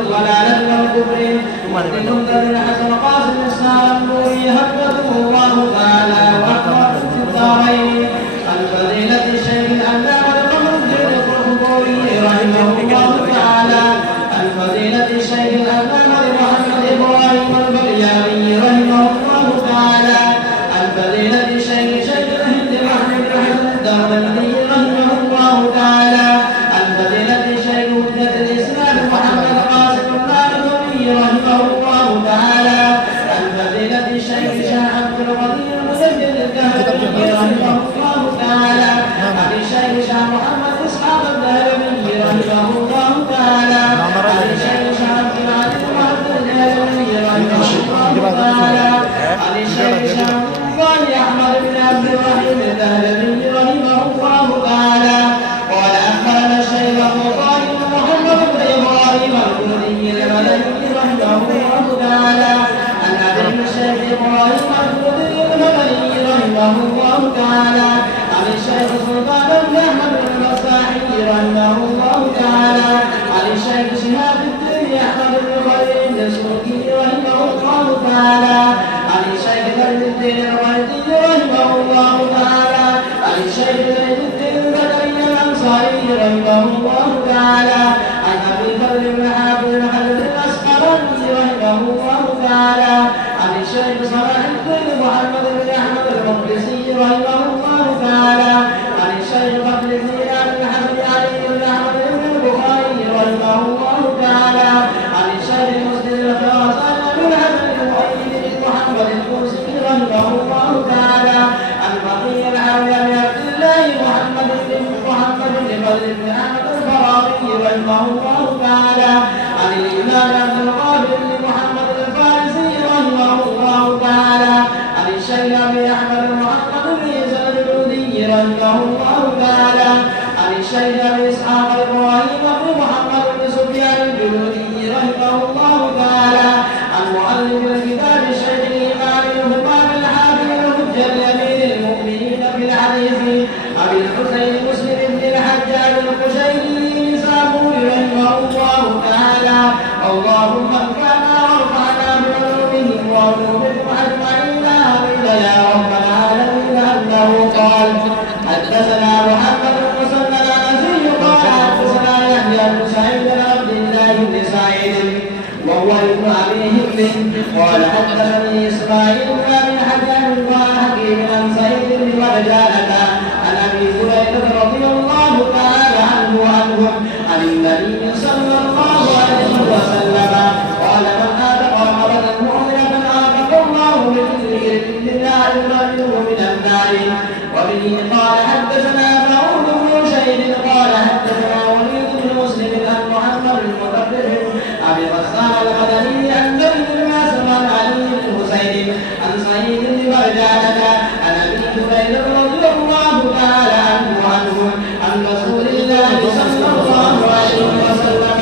الضلالة والكفر ومن منذر حسن قاسم الإسلام نوري هبته الله تعالى وأكبر في الدارين الفضيلة الشيخ العلامة القمر الدين القرطبي رحمه الله تعالى الفضيلة الشيخ العلامة محمد إبراهيم البرياني رحمه الله تعالى الفضيلة الشيخ شيخ الهند محمد حسن الدارمي رحمه الله تعالى الفضيلة الشيخ حجة الإسلام محمد قاسم النانوي رحمه الله تعالى الفضيلة الشيخ شاه عبد القدير مسجد الدهرمي رحمه الله تعالى الشيخ شاه محمد إسحاق الدهرمي رحمه الله تعالى الشيخ شاه عبد العزيز محمد الدهرمي رحمه الله تعالى الشيخ شاه أحمد بن عبد الرحيم الدهرمي رحمه الله تعالى قال أخبرنا الشيخ أبو طالب محمد بن إبراهيم الكردي المدني رحمه الله تعالى عن أبي الشيخ إبراهيم الكردي المدني رحمه الله تعالى عن الشيخ سلطان بن أحمد المصاحي رحمه الله تعالى عن الشيخ شهاب الدين أحمد بن خليل الدسوقي رحمه الله تعالى عن الشيخ فرد الدين الوردي رحمه الله تعالى عن الشيخ زيد الدين البدري الأنصاري رحمه الله تعالى عن أبي بكر بن حافظ بن حجر الأسقلاني رحمه الله تعالى عن الشيخ صلاح الدين محمد بن أحمد المقدسي رحمه الله تعالى عن الشيخ فضل الدين بن حسن علي بن أحمد بن البخاري رحمه الله تعالى عن الشيخ مسلم الخراساني بن حسن المؤيد بن محمد الكوسي رحمه الله تعالى عن بقية العاوية بن عبد الله محمد بن بدر بن أحمد الفراغي رحمه الله تعالى عن الإمام عبد القادر بن محمد الفارسي رحمه الله تعالى عن الشيخ أبي أحمد محمد بن عيسى الجلودي رحمه الله تعالى عن الشيخ أبي إسحاق إبراهيم بن محمد بن سفيان الجلودي رحمه الله تعالى عن مؤلف الكتاب الشيخ الإمام الهمام الحافظ الحجة الأمير المؤمنين في الحديث أبي الحسين مسلم بن الحجاج القشيري نسابور رحمه الله تعالى اللهم انفعنا وارفعنا بعلومهم وعلومكم أجمعين آمين يا رب العالمين أنه قال حدثنا محمد بن مسلم الأنسي قال حدثنا يحيى بن سعيد بن عبد الله بن سعيد وهو ابن أبي هند قال حدثني إسماعيل بن أبي الحجاج قال حكيم عن سعيد بن مرجانة عن أبي هريرة رضي الله تعالى عنه وعنهم عن النبي صلى الله عليه وسلم قال من آتق رقبة مؤمنة آتق الله بكل دينار رجله من النار وبه قال حدثنا داود بن شهيد قال حدثنا وليد بن مسلم عن محمد المكبر أبي غسان المدني عن زيد بن أسلم عن علي بن حسين عن سعيد بن مرجانة عن أبي هريرة رضي الله تعالى عنه وعنهم عن رسول الله صلى الله عليه وسلم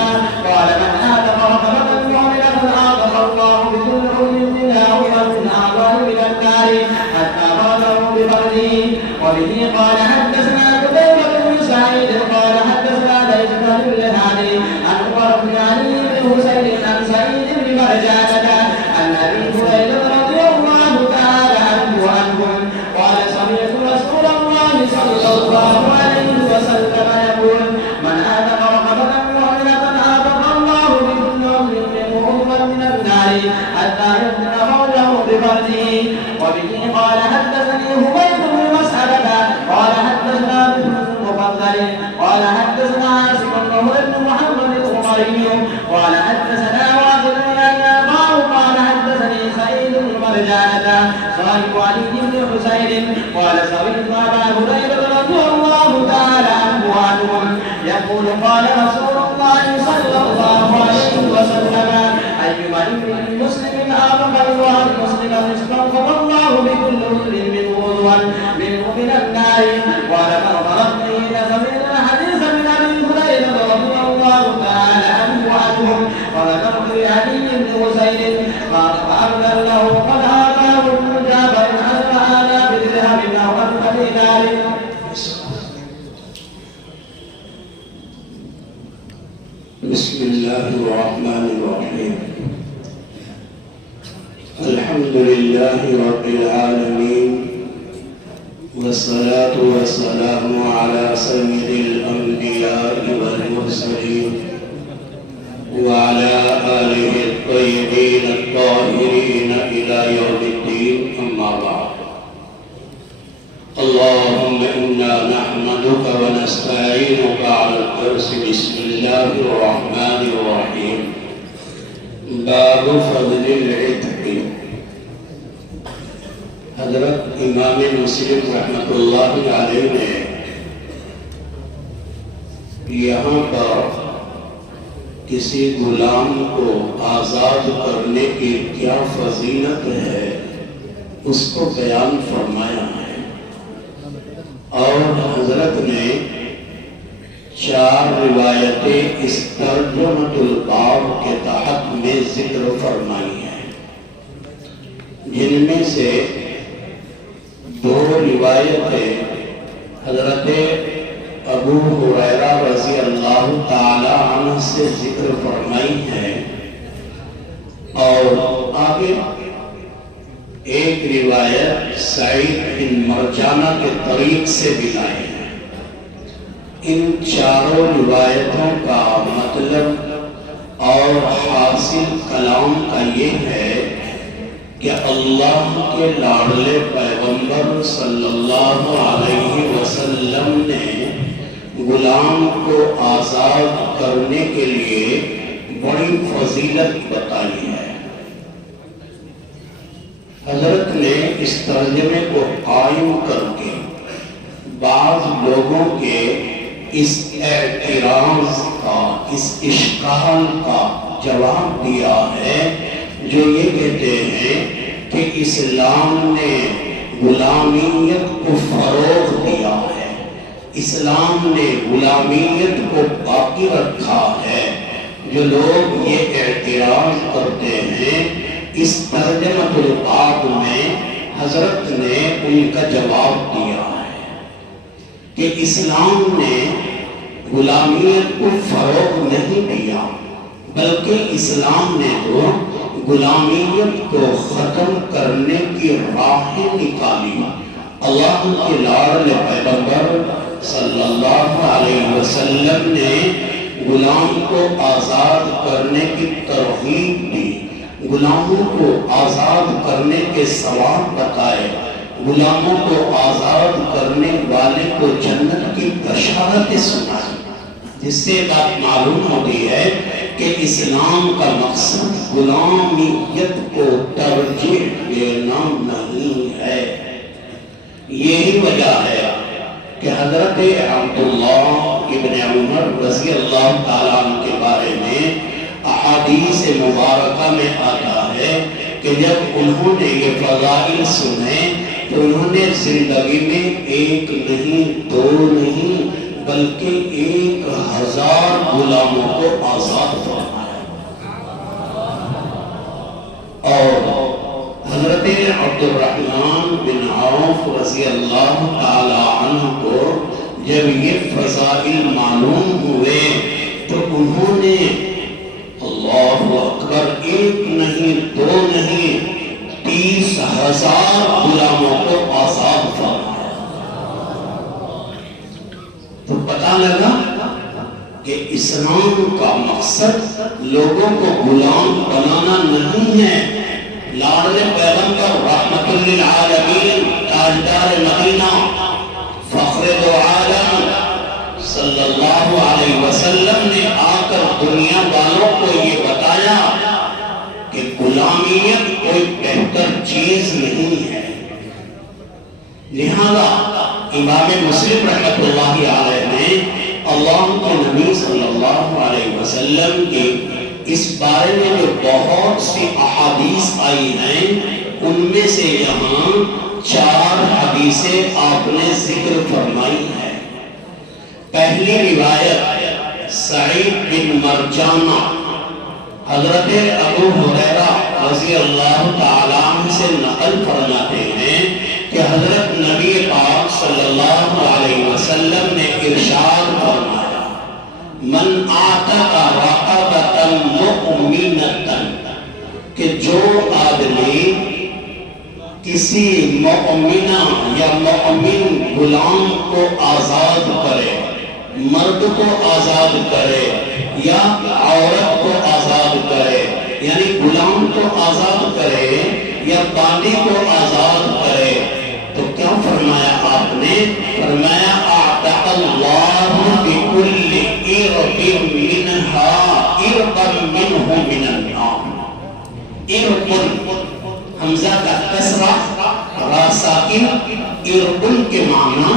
قال من آتق رقبة مؤمنة آتق الله بكل عود منها عودا من أعضاء من النار حتى قاله بفرده وبه قال حدثنا قتيبة بن سعيد قال حدثنا ليث بن الهادي عن عمر بن علي بن حسين عن سعيد بن مرجانة عن أبي هريرة رضي الله تعالى عنه وعنهم قال سمعت رسول الله صلى الله عليه وسلم يقول من آتق رقبة مؤمنة آتق الله بكل عضو منه عضوا من النار حتى يخدم قوله بفرده وبه قال حدثني هبيد بن مسعدة قال حدثنا بن المفضل قال حدثنا عاصم بن محمد الأمري قال حدثنا واصل بن قال حدثني سعيد بن مرجانة صاحب علي بن حسين قال سمعت أبا هريرة رضي الله تعالى عنه وعنهم يقول قال رسول الله صلى الله عليه وسلم أيما امرئ مسلم آتق الله مسلما استغفر الله بكل عذر منه عضوا منه من النار قال فانطلقت حين سمعت الحديث من أبي هريرة رضي الله تعالى عنه وعنهم فذكرت لعلي بن حسين فأبدل له قد آتاه ابن جابر عشر آلاف درهم أو ألف دينار. بسم الله الرحمن والصلاة والسلام على سيد الأنبياء والمرسلين وعلى آله الطيبين الطاهرين إلى يوم الدين أما بعد اللهم إنا نحمدك ونستعينك على الدرس بسم الله الرحمن الرحيم باب فضل العتق حضرت امام مسلم رحمۃ اللہ علیہ نے یہاں پر کسی غلام کو آزاد کرنے کی کیا فضیلت ہے اس کو بیان فرمایا ہے، اور حضرت نے 4 روایتیں اس ترجمۃ الباب کے تحت میں ذکر فرمائی ہیں، جن میں سے 2 روایتیں حضرت ابو ہریرہ رضی اللہ تعالی عنہ سے ذکر فرمائی ہیں، اور آگے ایک روایت سعید بن مرجانہ کے طریق سے بھی لائی ہے۔ ان 4 روایتوں کا مطلب اور حاصل کلام کا یہ ہے کہ اللہ کے لاڈلے پیغمبر صلی اللہ علیہ وسلم نے غلام کو آزاد کرنے کے لیے بڑی فضیلت بتائی ہے۔ حضرت نے اس ترجمے کو قائم کر کے بعض لوگوں کے اس اعتراض کا، اس اشکال کا جواب دیا ہے جو یہ کہتے ہیں کہ اسلام نے غلامیت کو فروغ دیا ہے، اسلام نے غلامیت کو باقی رکھا ہے۔ جو لوگ یہ اعتراض کرتے ہیں، اس ترجمۃ الباب میں حضرت نے ان کا جواب دیا ہے کہ اسلام نے غلامیت کو فروغ نہیں دیا، بلکہ اسلام نے غلامیت کو ختم کرنے کی راہیں نکالی۔ اللہ کے لاڈلے پیغمبر صلی اللہ علیہ وسلم نے غلام کو آزاد کرنے کی ترغیب دی، غلاموں کو آزاد کرنے کے ثواب بتائے، غلاموں کو آزاد کرنے والے کو جنت کی بشارتیں سنائی، جس سے بات معلوم ہوتی ہے کہ اسلام کا مقصد غلامیت کو ترجیح دینا نہیں ہے۔ یہی وجہ ہے کہ حضرت عبداللہ ابن عمر رضی اللہ تعالیٰ عنہ کے بارے میں احادیث مبارکہ میں آتا ہے کہ جب انہوں نے یہ فضائل سنے تو انہوں نے زندگی میں 1 نہیں 2 نہیں بلکہ 1000 غلاموں کو آزاد فرمایا، اور حضرت عبد الرحمن بن عوف رضی اللہ تعالی عنہ کو جب یہ فضائل معلوم ہوئے تو انہوں نے اللہ اکبر 1 نہیں 2 نہیں 30,000 غلاموں کو آزاد فرمایا۔ تو پتہ لگا کہ اسلام کا مقصد لوگوں کو غلام بنانا نہیں ہے۔ لاڈلے پیغمبر رحمت للعالمین تاجدار مدینہ فخر دو عالم صلی اللہ علیہ وسلم نے آ کر دنیا والوں کو یہ بتایا کہ غلامیت کوئی بہتر چیز نہیں ہے۔ لہذا امام مسلم رحمۃ اللہ علیہ نے اللہ کے نبی صلی اللہ علیہ وسلم کی اس بارے میں جو بہت سی احادیث آئی ہیں ان میں سے یہاں 4 حدیثیں آپ نے ذکر فرمائی ہیں۔ پہلی روایت سعید بن مرجانہ حضرت ابو ہریرہ رضی اللہ تعالیٰ عنہ سے نقل فرماتے ہیں کہ حضرت نبی پاک صلی اللہ علیہ وسلم نے ارشاد فرمایا من آتق رقبۃ مؤمنۃ، کہ جو آدمی کسی مؤمنہ یا مؤمن غلام کو آزاد کرے، مرد کو آزاد کرے یا عورت کو آزاد کرے، یعنی غلام کو آزاد کرے یا باندی کو آزاد کرے، تو کیا فرمایا آپ نے؟ فرمایا اعتق اللہ بکل ارب منہا اربا منہ من النار۔ ارب حمزہ کا کسرہ را ساکن، اربن کے معنی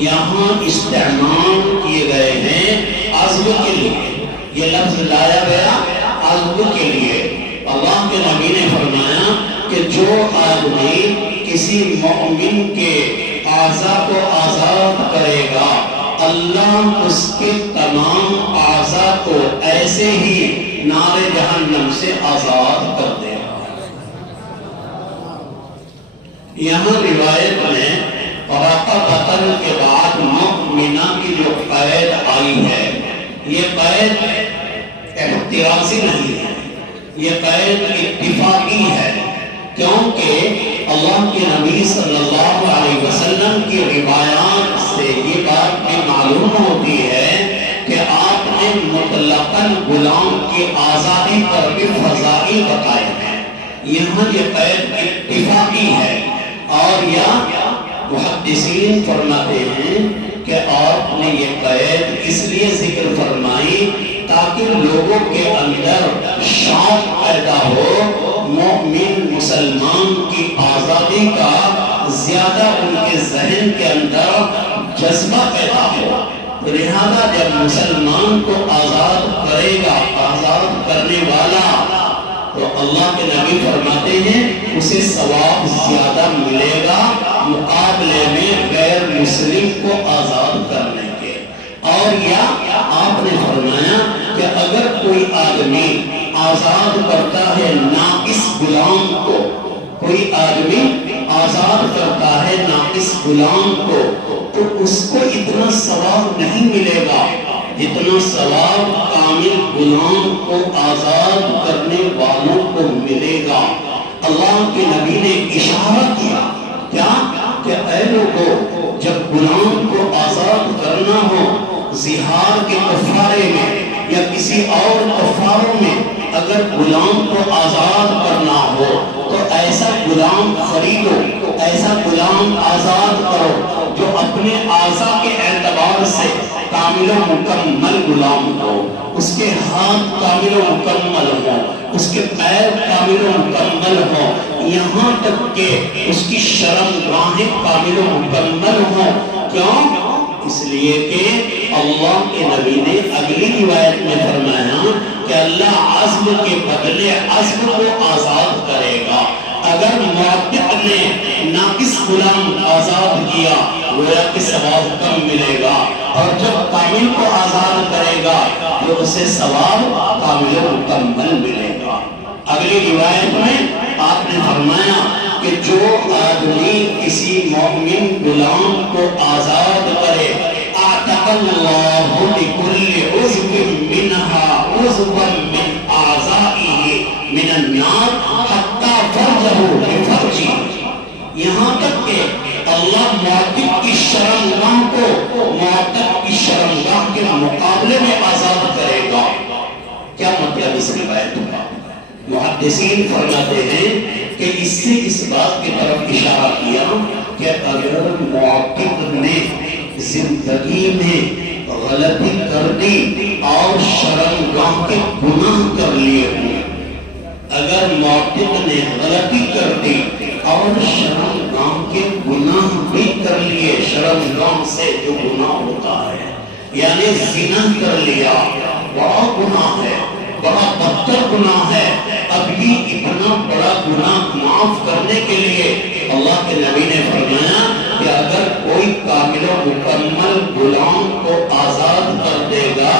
یہاں استعمال کیے گئے ہیں عزو کے لیے، یہ لفظ لایا گیا عزو کے لیے۔ اللہ کے نبی نے فرمایا کہ جو آدمی کسی مومن کے اعضاء کو آزاد کرے گا، اللہ اس کے تمام اعضاء کو ایسے ہی نار جہنم سے آزاد کر دے گا۔ یہاں روایت میں رقبۃ کے بعد مؤمنہ کی جو قید آئی ہے، یہ قید احتیاطی نہیں ہے، یہ قید اتفاقی ہے، کیونکہ اللہ کے نبی صلی اللہ علیہ وسلم کی روایات سے یہ بات بھی معلوم ہوتی ہے کہ آپ نے مطلقاً غلام کی آزادی پر بھی فضائل بتائے ہیں۔ یہاں یہ قید اتفاقی ہے، اور یا محدثین فرماتے ہیں کہ آپ نے یہ قید اس لیے ذکر فرمائی تاکہ لوگوں کے اندر شوق پیدا ہو، مومن مسلمان کی آزادی کا زیادہ ان کے ذہن کے اندر جذبہ پیدا ہو۔ لہذا جب مسلمان کو آزاد کرے گا آزاد کرنے والا، تو اللہ کے نبی فرماتے ہیں اسے ثواب زیادہ ملے گا مقابلے میں غیر مسلم کو آزاد کرنے کے۔ اور یا آپ نے فرمایا کہ اگر کوئی آدمی آزاد کرتا ہے ناقص غلام کو، کوئی آدمی آزاد کرتا ہے ناقص غلام کو، تو اس کو اتنا ثواب نہیں ملے گا جتنا ثواب کامل غلام کو آزاد کرنے والوں کو ملے گا۔ اللہ کے نبی نے اشارہ کیا کیا کہ اے لوگوں، جب غلام کو آزاد کرنا ہو، زہار کے کفارے میں یا کسی اور کفاروں میں اگر غلام کو آزاد کرنا ہو تو ایسا غلام خریدو، ایسا غلام آزاد کرو جو اپنے اعضاء کے اعتبار سے کامل و مکمل غلام ہو، اس کے ہاتھ کامل و مکمل ہو، اس کے پیر کامل و مکمل ہو، یہاں تک کہ اس کی شرمگاہیں کامل و مکمل ہو۔ کیوں؟ اس لیے کہ اللہ کے نبی نے اگلی روایت میں فرمایا کہ اللہ عزم کے بدلے عزم کو آزاد کرے گا۔ اگر معتق نے ناقص غلام آزاد کیا گویا کہ ثواب کم ملے گا، اور جب کامل کو آزاد کرے گا تو اسے ثواب کامل و مکمل ملے گا۔ اگلی روایت میں آپ نے فرمایا کہ جو آدمی کسی مومن غلام کو آزاد کرے، اعتق اللہ بکل عضو منہا عضوا من اعضائہ من النار حتی فرجہ بفرجہ، یہاں تک کہ اللہ معتق کی شرمگاہ کو معتق کی شرمگاہ کے مقابلے میں آزاد کرے گا۔ کیا مطلب اس روایت کا؟ محدثین فرماتے ہیں کہ اس سے اس بات کی طرف اشارہ کیا کہ اگر معتق نے زندگی میں غلطی کر دی اور شرمگاہ کے گناہ کر لیے ہوں، اگر معتق نے غلطی کر دی اور شرمگاہ کے گناہ بھی کر لیے، شرمگاہ سے جو گناہ ہوتا ہے یعنی زنا کر لیا، بڑا گناہ ہے، بڑا بدتر گناہ ہے، اب یہ اتنا بڑا گناہ معاف کرنے کے لیے اللہ کے نبی نے فرمایا کہ اگر کوئی کامل و مکمل غلام کو آزاد کر دے گا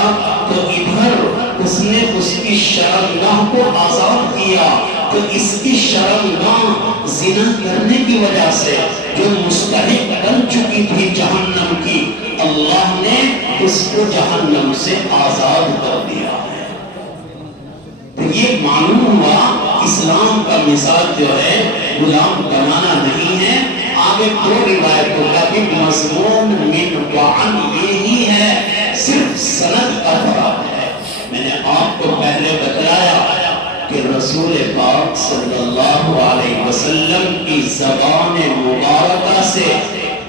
تو ادھر اس نے اس کی شرمگاہ کو آزاد کیا، تو اس کی شرمگاہ زنا کرنے کی وجہ سے جو مستحق بن چکی تھی جہنم کی، اللہ نے اس کو جہنم سے آزاد کر دیا ہے۔ تو یہ معلوم ہوا اسلام کا مثال جو ہے غلام بنانا نہیں ہے، آپ آگے دو روایتوں کا بھی مضمون من وعن یہی ہے، صرف سند کا فرق ہے۔ میں نے آپ کو پہلے بتایا کہ رسول پاک صلی اللہ علیہ وسلم کی زبان مبارکہ سے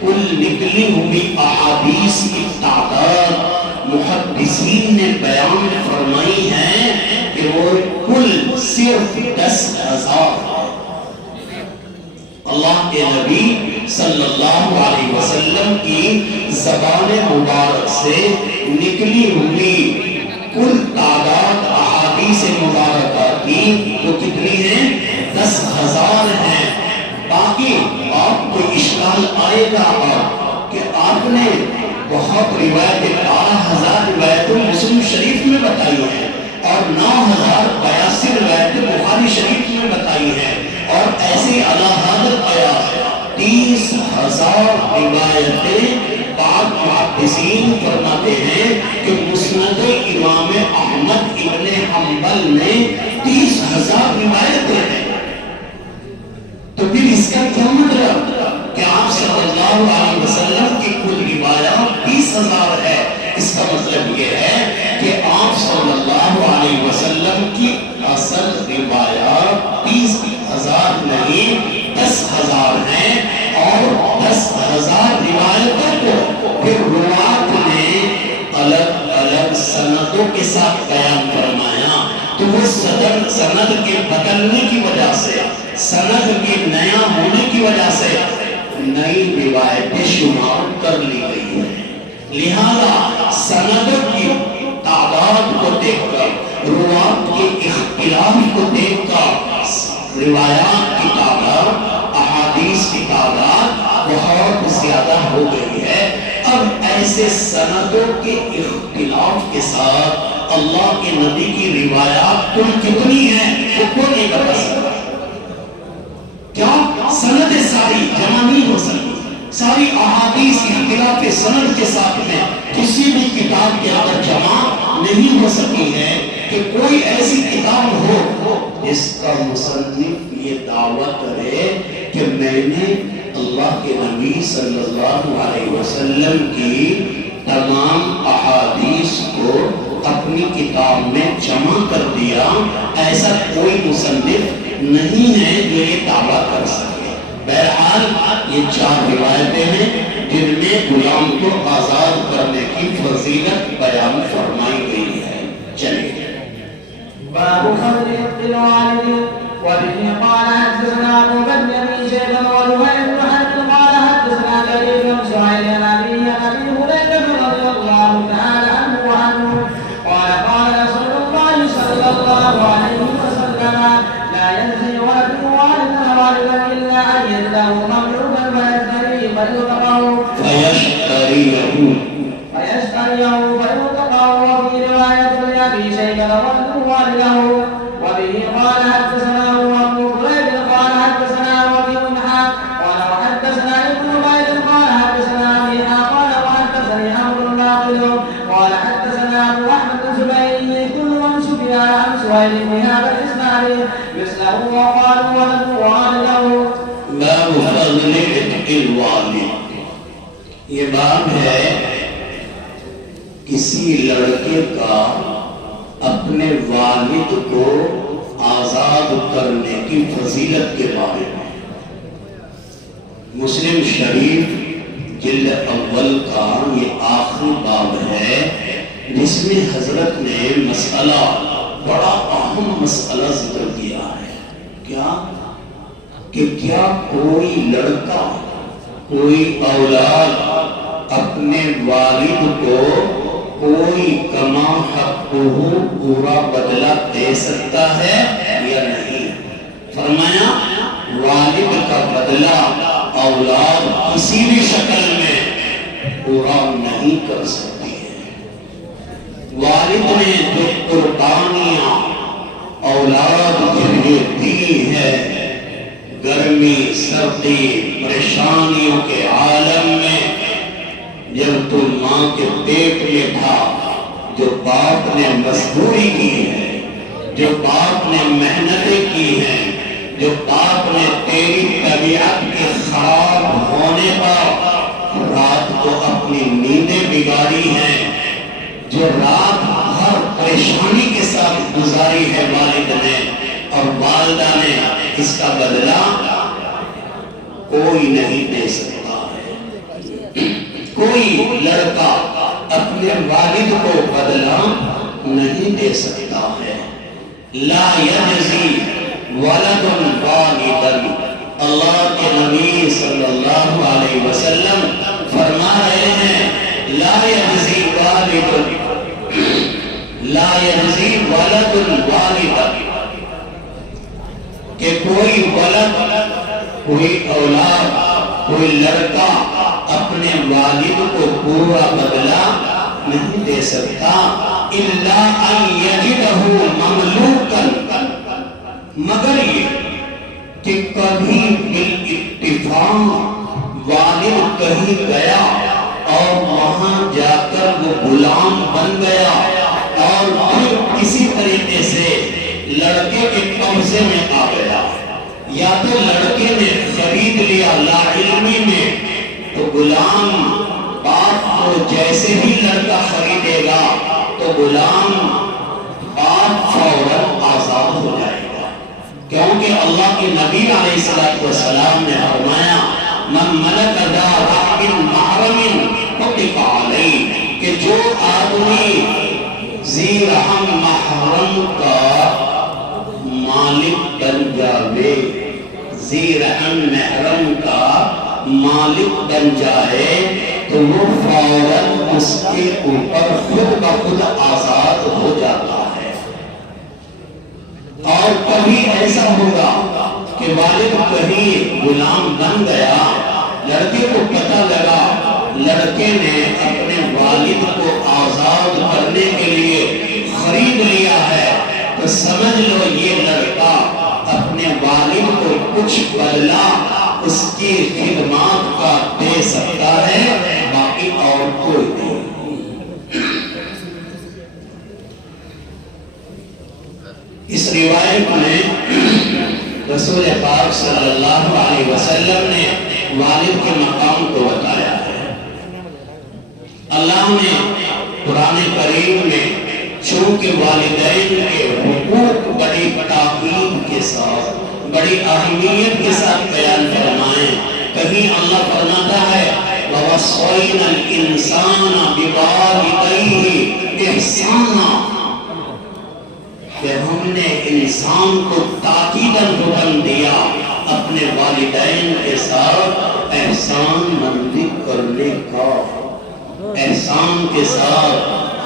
کل نکلی ہوئی احادیث کی تعداد محدثین نے بیان فرمائی ہے کہ وہ کل صرف 10,000۔ اللہ کے نبی صلی اللہ علیہ وسلم کی زبان مبارک سے نکلی ہوئی کل تعداد احادیث مبارکہ کی وہ کتنی ہیں؟ 10,000 ہیں۔ باقی آپ کو اشکال آئے گا کہ آپ نے بہت روایتیں 12,000 روایتیں مسلم شریف میں بتائی ہیں اور 9,082 روایتیں بخاری شریف میں بتائی ہیں، اور ایسے علی حضرت قیاس 30,000 روایتیں بعض محدثین فرماتے ہیں کہ مسند امام احمد ابن حنبل میں 30,000 روایتیں ہیں۔ تو پھر اس کا کیا مطلب کہ آپ صلی اللہ علیہ وسلم کی کل روایات 30,000 ہے؟ اس کا مطلب یہ ہے کہ آپ صلی اللہ علیہ وسلم کی اصل روایات 30,000 نہیں 10,000 ہیں، اور 10,000 روایتوں کو پھر روات نے الگ الگ سندوں کے ساتھ بیان فرمایا۔ تو وہ سند کے بدلنے کی وجہ سے، سند کے نیا ہونے کی وجہ سے نئی روایتیں شمار کر لی گئی ہیں۔ لہذا سند کی تعداد کو دیکھ کر، روات کے اختلاف کو دیکھ کر روایات کی تعداد، احادیث کی تعداد بہت زیادہ ہو گئی ہے۔ اب ایسے سندوں کے اختلاف کے ساتھ اللہ کے نبی کی روایات کل کتنی ہیں وہ کوئی نہیں بتا سکتا۔ کیوں؟ سند ساری جمع نہیں ہو سکتی، ساری احادیث اختلاف سند کے ساتھ میں کسی بھی کتاب کے اندر جمع نہیں ہو سکی ہے کہ کوئی ایسی کتاب ہو جس کا مصنف یہ دعویٰ کرے کہ میں نے اللہ کے نبی صلی اللہ علیہ وسلم کی تمام احادیث کو اپنی کتاب میں جمع کر دیا۔ ایسا کوئی مصنف نہیں ہے جو یہ دعویٰ کر سکے۔ بہرحال یہ 4 روایتیں ہیں جن میں غلام کو آزاد کرنے کی فضیلت بیان فرمائی گئی ہے۔ چلیے باب فضل الوالد وبه قال حدثنا ابو بكر بن شيبه وزهير بن حرب قال حدثنا جرير بن سهيل عن ابي هريره رضي الله تعالى عنه قال قال رسول الله صلى الله عليه وسلم لا يزني ولد والدا الا ان يجده مملوكا فيشتريه فيلتقه وفي روايه لابي شيبه والده وبه قال حدثنا ابو كريب قال حدثنا وكيع قال وحدثنا ابن عبيد قال حدثنا ابي قال وحدثني عمرو الناقد قال حدثنا ابو احمد الزبيري كلهم سفيان عن سهيل بن هذا الاسماعيلي مثله وقالوا ولد والده باب فضل عتق الوالد۔ یہ باب ہے کسی لڑکے کا اپنے والد کو آزاد کرنے کی فضیلت کے بارے میں۔ مسلم شریف جلد اول کا یہ آخری باب ہے جس میں حضرت نے مسئلہ، بڑا اہم مسئلہ ذکر کیا ہے۔ کیا؟ کہ کیا کوئی لڑکا، کوئی اولاد اپنے والد کو کوئی کما حق پورا بدلہ دے سکتا ہے یا نہیں؟ فرمایا والد کا بدلہ اولاد کسی بھی شکل میں پورا نہیں کر سکتی ہے۔ والد نے جو قربانیاں اولاد کے لیے دی ہے، گرمی سردی پریشانیوں کے عالم میں، جب تو ماں کے پیٹ میں تھا، جو باپ نے مزدوری کی ہے، جو باپ نے محنتیں کی ہیں، جو باپ نے تیری طبیعت کے خراب ہونے پر رات کو اپنی نیندیں بگاڑی ہیں، جو رات ہر پریشانی کے ساتھ گزاری ہے والد نے اور والدہ نے، اس کا بدلہ کوئی نہیں دے سکتا ہے۔ کوئی لڑکا اپنے والد کو بدلہ نہیں دے سکتا ہے۔ لا یجزی ولد والدا، اللہ کے نبی صلی اللہ علیہ وسلم فرما رہے ہیں لا یجزی والد لا یجزی ولد والدا، کہ کوئی ولد، کوئی اولاد، کوئی لڑکا اپنے والد کو پورا بدلہ نہیں دے سکتا، الا ان یجدہ مملوکا، مگر یہ کہ کبھی بالاتفاق والد کہیں گیا اور وہاں جا کر وہ غلام بن گیا اور پھر کسی طریقے سے لڑکے کے قبضے میں آ گیا، یا تو لڑکے نے خرید لیا لا علمی میں، تو غلام باپ کو جیسے ہی لڑکا خریدے گا تو غلام باپ فوراً آزاد ہو جائے گا، کیونکہ اللہ کے نبی علیہ السلام نے فرمایا من ملک ذا رحم محرم حقق علیہ، کہ جو آدمی ذی رحم محرم کا مالک بن جاوے، ذی رحم محرم کا مالک بن جائے تو وہ فوراً اس کے اوپر خود بخود آزاد ہو جاتا ہے۔ اور کبھی ایسا ہوگا کہ والد کہیں غلام بن گیا، لڑکے کو پتہ لگا لڑکے نے اپنے والد کو آزاد کرنے کے لیے خرید لیا ہے، تو سمجھ لو یہ لڑکا اپنے والد کو کچھ بدلہ اس کی خدمات کا دے سکتا ہے، باقی اور کوئی نہیں۔ اس روایت میں رسول پاک صلی اللہ علیہ وسلم نے والد کے مقام کو بتایا ہے۔ اللہ نے قرآن کریم میں چونکہ والدین کے حقوق بڑی تاکید کے ساتھ، بڑی اہمیت کے ساتھ بیان فرمائے، کہیں اللہ فرماتا ہے وَوَصَّيْنَا الْإِنسَانَ بِوَالِدَيْهِ إِحْسَانًا، کہ ہم نے انسان کو تاکیداً حکم دیا اپنے والدین کے ساتھ احسان مندی کرنے کا، احسان کے ساتھ،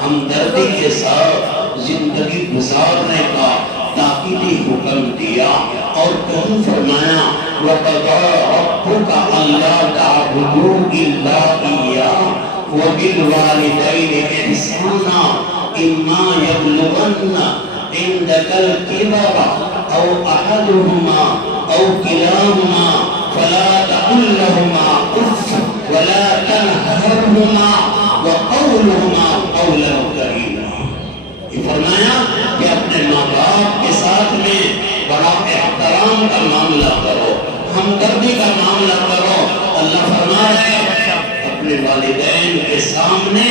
ہمدردی کے ساتھ زندگی گزارنے کا تاکیدی حکم دیا، اور کہیں فرمایا وَقَضَىٰ رَبُّكَ أَلَّا تَعْبُدُوا إِلَّا إِيَّاهُ وَبِالْوَالِدَيْنِ إِحْسَانًا إِمَّا يَبْلُغَنَّ عِندَكَ الْكِبَرَ أَوْ أَحَدُهُمَا أَوْ كِلَاهُمَا فَلَا تَقُل لَّهُمَا أُفٍّ وَلَا تَنْهَرْهُمَا وَقَوْلُهُمَا قَوْلًا كَرِيمًا۔ یہ فرمایا کہ اپنے ماں باپ کے ساتھ میں بڑا احترام کا معاملہ کرو، ہمدردی کا معاملہ کرو۔ اللہ فرما رہے ہیں اپنے والدین کے سامنے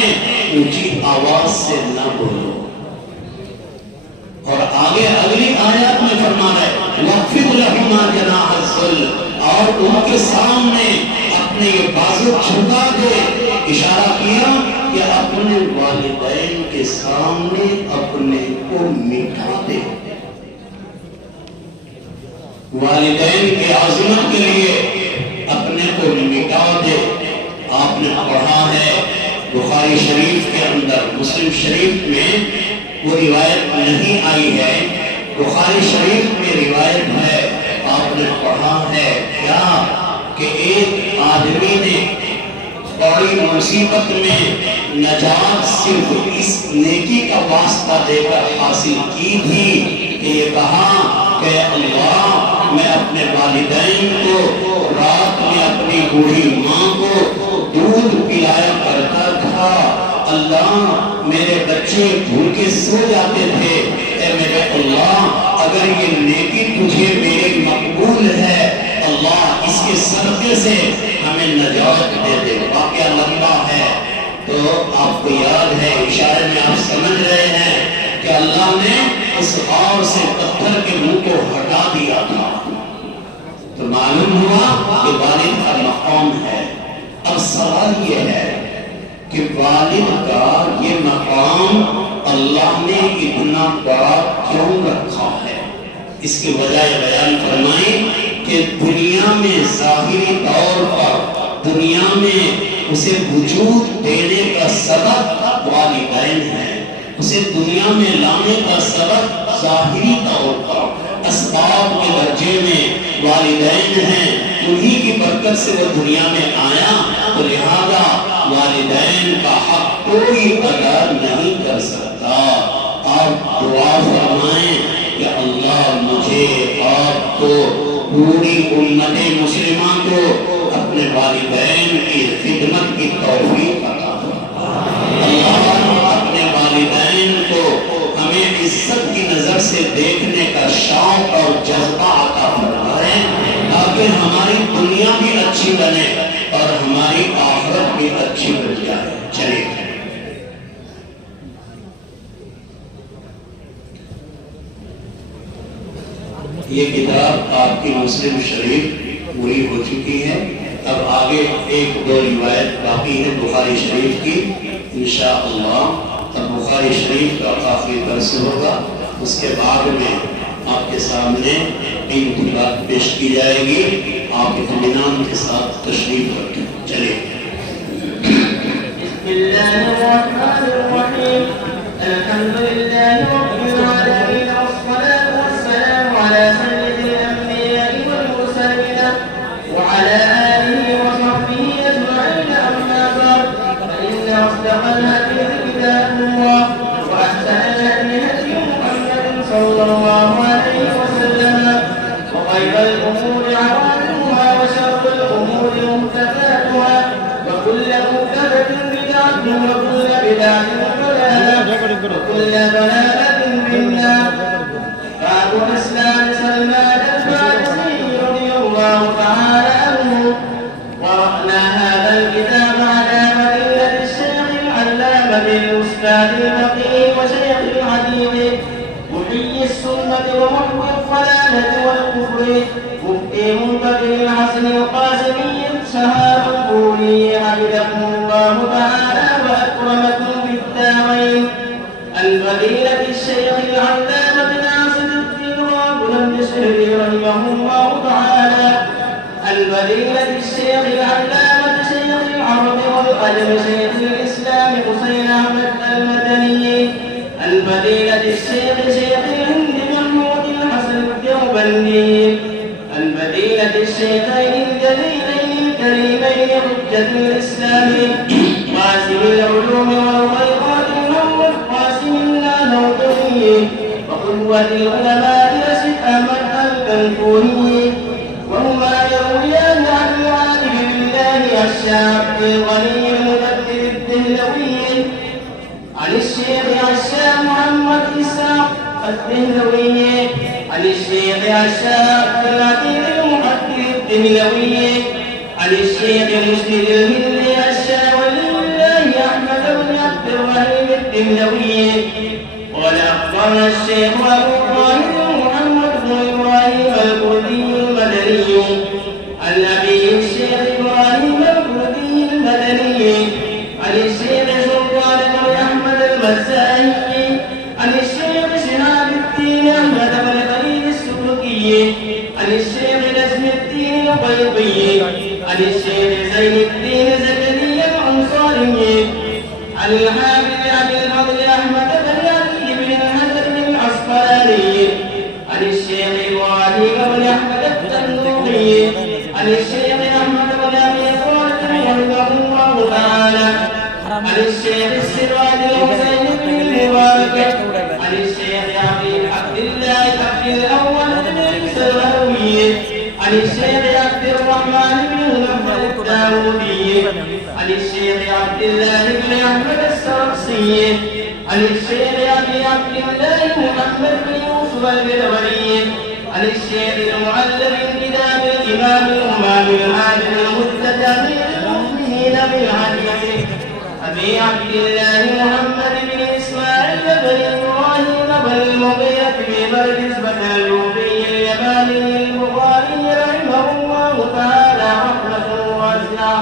اونچی آواز سے نہ بولو، اور آگے اگلی آیات میں فرما رہے وَاخْفِضْ لَهُمَا جَنَاحَ الذُّلِّ، اور ان کے سامنے اپنے یہ بازو جھکا دے، اشارہ کیا کہ اپنے والدین کے سامنے اپنے کو مٹا دے۔ والدین کی عظمت کے لیے اپنے کو مٹا دے۔ آپ نے پڑھا ہے بخاری شریف کے اندر، مسلم شریف میں وہ روایت نہیں آئی ہے، بخاری شریف میں روایت ہے، آپ نے پڑھا ہے کیا کہ ایک آدمی نے بڑی مصیبت میں نجات صرف اس نیکی کا واسطہ دے کر حاصل کی تھی کہ یہ کہا کہ اللہ میں اپنے والدین کو رات میں اپنی بوڑھی ماں کو دودھ پلایا کرتا تھا، اللہ میرے بچے بھوکے سو جاتے تھے، اے میرے اللہ اگر یہ نیکی تجھے میری مقبول ہے اللہ اس کے صدقے سے ہمیں نجات دے دے۔ واقعہ لمبا ہے تو آپ کو یاد ہے، اشارے میں آپ سمجھ رہے ہیں کہ اللہ نے اس غار سے پتھر کے منہ کو ہٹا دیا تھا، تو معلوم ہوا کہ والد کا مقام ہے۔ اب سوال یہ ہے کہ والد کا یہ مقام اللہ نے اتنا بڑا کیوں رکھا ہے؟ اس کی وجہ بیان فرمائیں کہ دنیا میں ظاہری طور پر دنیا میں اسے وجود دینے کا سبب والدین ہیں، اسے دنیا میں لانے کا سبب ظاہری طور پر اسباب کے درجے میں والدین ہیں، انہی کی برکت سے وہ دنیا میں آیا، تو لہذا والدین کا حق کوئی ادا نہیں کر سکتا۔ آپ دعا فرمائیں کہ اللہ مجھے آپ کو پوری امت مسلمہ کو اپنے والدین کی خدمت کی توفیق عطا فرمائے۔ اللہ اپنے والدین کو ہمیں عزت کی نظر سے دیکھنے کا شوق اور جذبہ عطا فرمائے، تاکہ ہماری دنیا بھی اچھی بنے اور ہماری آخرت بھی اچھی بن جائے۔ چلیے یہ کتاب آپ کی مسلم شریف پوری ہو چکی ہے، اب آگے ایک دو روایت باقی ہے بخاری شریف کی، انشاءاللہ اب بخاری شریف کا کافی درس ہوگا، اس کے بعد میں آپ کے سامنے تین کتاب پیش کی جائے گی، آپ اطمینان کے ساتھ تشریف رکھیں۔ چلیے بسم اللہ الرحمن الرحیم، الحمد للہ رب العالمین، والصلاة والسلام علی سید الانبیاء والمرسلین وعلى آلہ وصحبہ اجمعین، اما بعد فإن أصدق الحدیث کتاب اللہ وأحسن الهدی هدی محمد صلی اللہ علیہ وسلم، وخير الأمور عوامها وشر الأمور محدثاتها وكل محدثة بدعة وكل بدعة ضلالة وكل ضلالة في النار۔ باب إسلام سلمان الفارسي رضي الله تعالى عنه، قرأنا هذا الكتاب على مدينة الشيخ العلامة الأستاذ الفقيه وشيخ الحديث محيي السنة ومحو الضلالة والكفر مفتي منتقل الحسن القاسمي شهاب البوري، حفظكم الله تعالى وأكرمكم في الدارين، عن فضيلة الشيخ العلامة ناصر الدين رابل الشهري رحمه الله تعالى، عن فضيلة الشيخ العلامة شيخ العرب والأدب شيخ الإسلام حسين أحمد المدني، عن فضيلة الشيخ شيخ الهند محمود الحسن الدوبندي، عن فضيلة الشيخين الجليلين الكريمين حجة الإسلام قاسم العلوم والخيرات محمد قاسم النانوطي، وقدوة العلماء رشيد أحمد البنكوري، وهما يرويان عن العالم بالله الشاب الغني المدبر الدهلوي، عن الشيخ عشاق محمد إسحاق الدهلوي، عن الشيخ عشاق العتيق المحدث الدهلوي، عن الشيخ مسند الهندي الشاولي الله أحمد بن عبد الرحيم الدهلوي، قال أخبرنا الشيخ أبو طاهر محمد بن إبراهيم الكردي المدني، عن أبيه الشيخ إبراهيم الكردي المدني، عن الشيخ سلطان بن أحمد المزاهي، عن الشيخ شهاب الدين أحمد بن خليل السلوكي، عن الشيخ نجم الدين البيضي، عن الشيخ زين الدين زكريا الأنصاري، عن الحافظ أبي الفضل أحمد بن علي بن الحسن العسقلاني، عن الشيخ إبراهيم بن أحمد التنوخي، عن الشيخ أحمد بن أبي طالب رحمه الله تعالى، عن الشيخ السراج الحسين بن المبارك، عن الشيخ عبد الله عبد الأول بن السلوي، عن الشيخ عبد الرحمن بن محمد الداودي، عن الشيخ عبد الله بن أحمد السرقسي، عن الشيخ أبي عبد الله محمد بن يوسف البدوي عن الشيخ المعلم كتاب الإمام الإمام العادل المتتم المؤمنين بالحديث أبي عبد الله محمد بن إسماعيل بن إبراهيم بن المغيرة بن برجس بن اليوبي اليماني البخاري رحمه الله تعالى رحمة واسعة.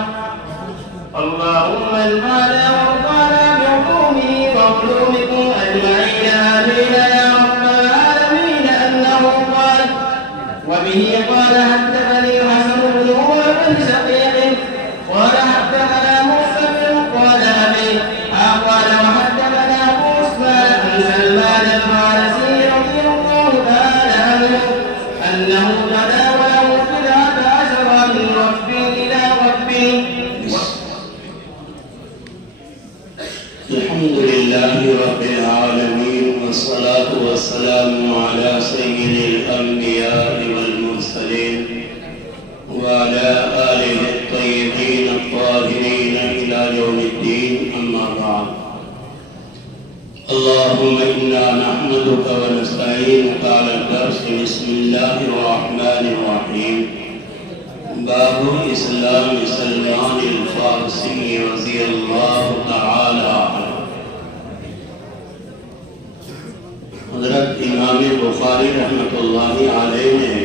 اللهم انفعنا وارفعنا بعلومه وعلومكم أجمعين آمين يا رب العالمين. أنه قال وبه قال حدثني الحسن بن عمر بن شقيق قال حدثنا موسى بن قال أبي قال وحدثنا أبو عثمان بن سلمان الفارسي رضي الله تعالى عنه أنه تداوله 11 من رب إلى رب. الحمد لله رب العالمين والصلاة والسلام على سيد الأنبياء والمرسلين وعلى آله الطيبين الطاهرين إلى يوم الدين. أما بعد. اللهم إنا نحمدك ونستعينك على الدرس. بسم الله الرحمن الرحيم. باب اسلام سلمان الفارسی رضی اللہ تعالی عنہ. حضرت امام بخاری رحمۃ اللہ علیہ نے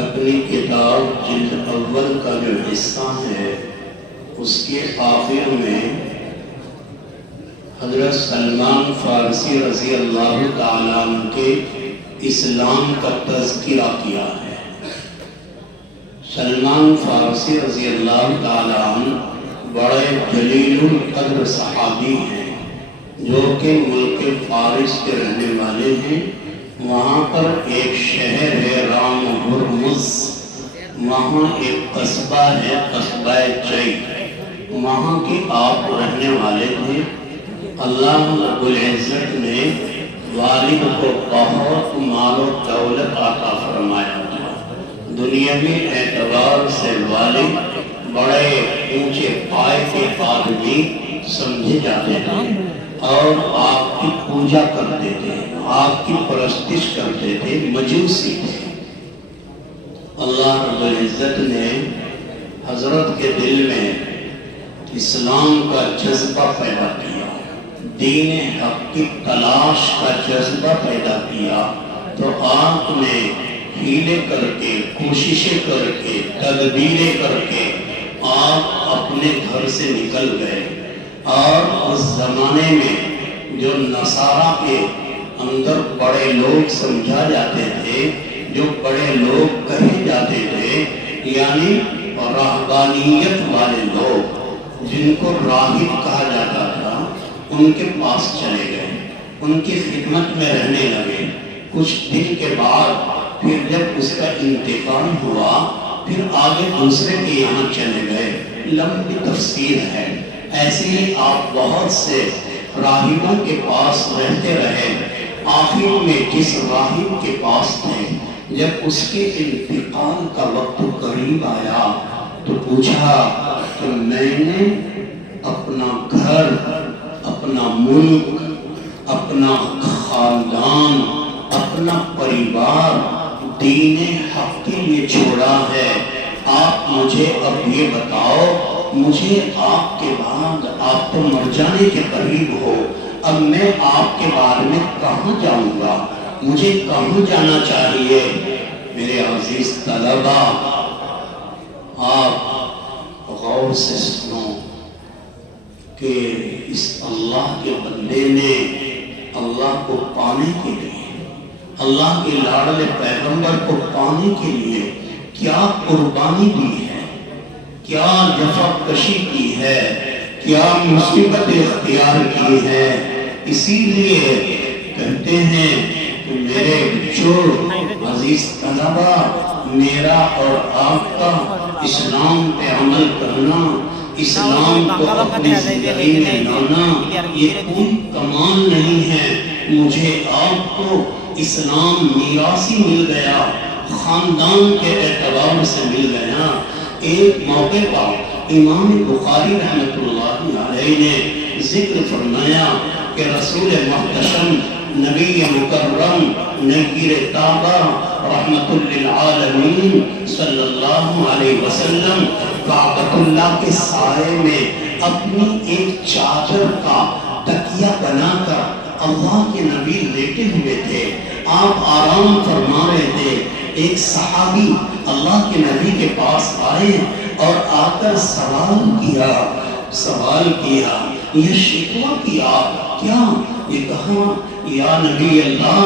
اپنی کتاب جلد اول کا جو حصہ ہے اس کے آخر میں حضرت سلمان فارسی رضی اللہ تعالی عنہ کے اسلام کا تذکرہ کیا ہے. سلمان فارسی رضی اللہ تعالیٰ عنہ بڑے جلیل القدر صحابی ہیں جو کہ ملک فارس کے رہنے والے ہیں. وہاں پر ایک شہر ہے رام ہرمز، وہاں ایک قصبہ ہے قصبہ چئی، وہاں کے آپ رہنے والے تھے. اللہ رب العزت نے والد کو بہت مال و دولت عطا فرمایا تھا. دنیاوی اعتبار سے والد بڑے اونچے پائے کے آدمی سمجھے جاتے تھے اور آپ کی پوجا کرتے تھے، آپ کی پرستش کرتے تھے، مجوسی تھے. اللہ رب العزت نے حضرت کے دل میں اسلام کا جذبہ پیدا کیا، دین حق کی تلاش کا جذبہ پیدا کیا، تو آپ نے ہیلے کر کے، کوششیں کر کے، تدبیریں کر کے آپ اپنے گھر سے نکل گئے. اور اس زمانے میں جو نصارہ کے اندر بڑے لوگ سمجھا جاتے تھے، جو بڑے لوگ کہے جاتے تھے، یعنی راہبانیت والے لوگ جن کو راہب کہا جاتا تھا، ان کے پاس چلے گئے، ان کی خدمت میں رہنے لگے. کچھ دن کے بعد پھر جب اس کا انتقال ہوا، پھر آگے دوسرے کے یہاں چلے گئے. لمبی تفسیر ہے. ایسے ہی آپ بہت سے راہبوں کے پاس رہتے رہے. آخر میں جس راہب کے پاس تھے، جب اس کے انتقال کا وقت قریب آیا تو پوچھا کہ میں نے اپنا گھر، اپنا ملک، اپنا خاندان، اپنا پریوار دین حق کے لیے چھوڑا ہے. آپ مجھے اب یہ بتاؤ، مجھے آپ کے بعد، آپ تو مر جانے کے قریب ہو، اب میں آپ کے بعد میں کہاں جاؤں گا؟ مجھے کہاں جانا چاہیے؟ میرے عزیز طلبہ، آپ غور سے سنو کہ اس اللہ کے بندے نے اللہ کو پانے کے لیے، اللہ کے لاڈلے پیغمبر کو پانے کے لیے کیا قربانی دی ہے، کیا جفا کشی کی ہے، کیا مصیبت اختیار کی ہے. اسی لیے کہتے ہیں کہ میرے بچوں، عزیز طلبہ، میرا اور آپ کا اسلام پہ عمل کرنا، اسلام کو اپنی زندگی میں لانا، یہ کوئی کمال نہیں ہے. مجھے آپ کو اسلام میراثی مل گیا، خاندان کے اعتبار سے مل گیا. ایک موقع پر امام بخاری رحمۃ اللہ علیہ نے ذکر فرمایا کہ رسول محتشم نبی مکرم نیر تابہ رحمت للعالمین صلی اللہ علیہ وسلم کعبۃ اللہ کے سائے میں اپنی ایک چادر کا تکیہ بنا کر اللہ کے نبی لیٹے ہوئے تھے، آپ آرام فرما رہے تھے۔ ایک صحابی اللہ کے نبی کے پاس آئے اور آ کر سوال کیا، یہ شکوہ کیا، کیا؟ یہ کہا یا نبی اللہ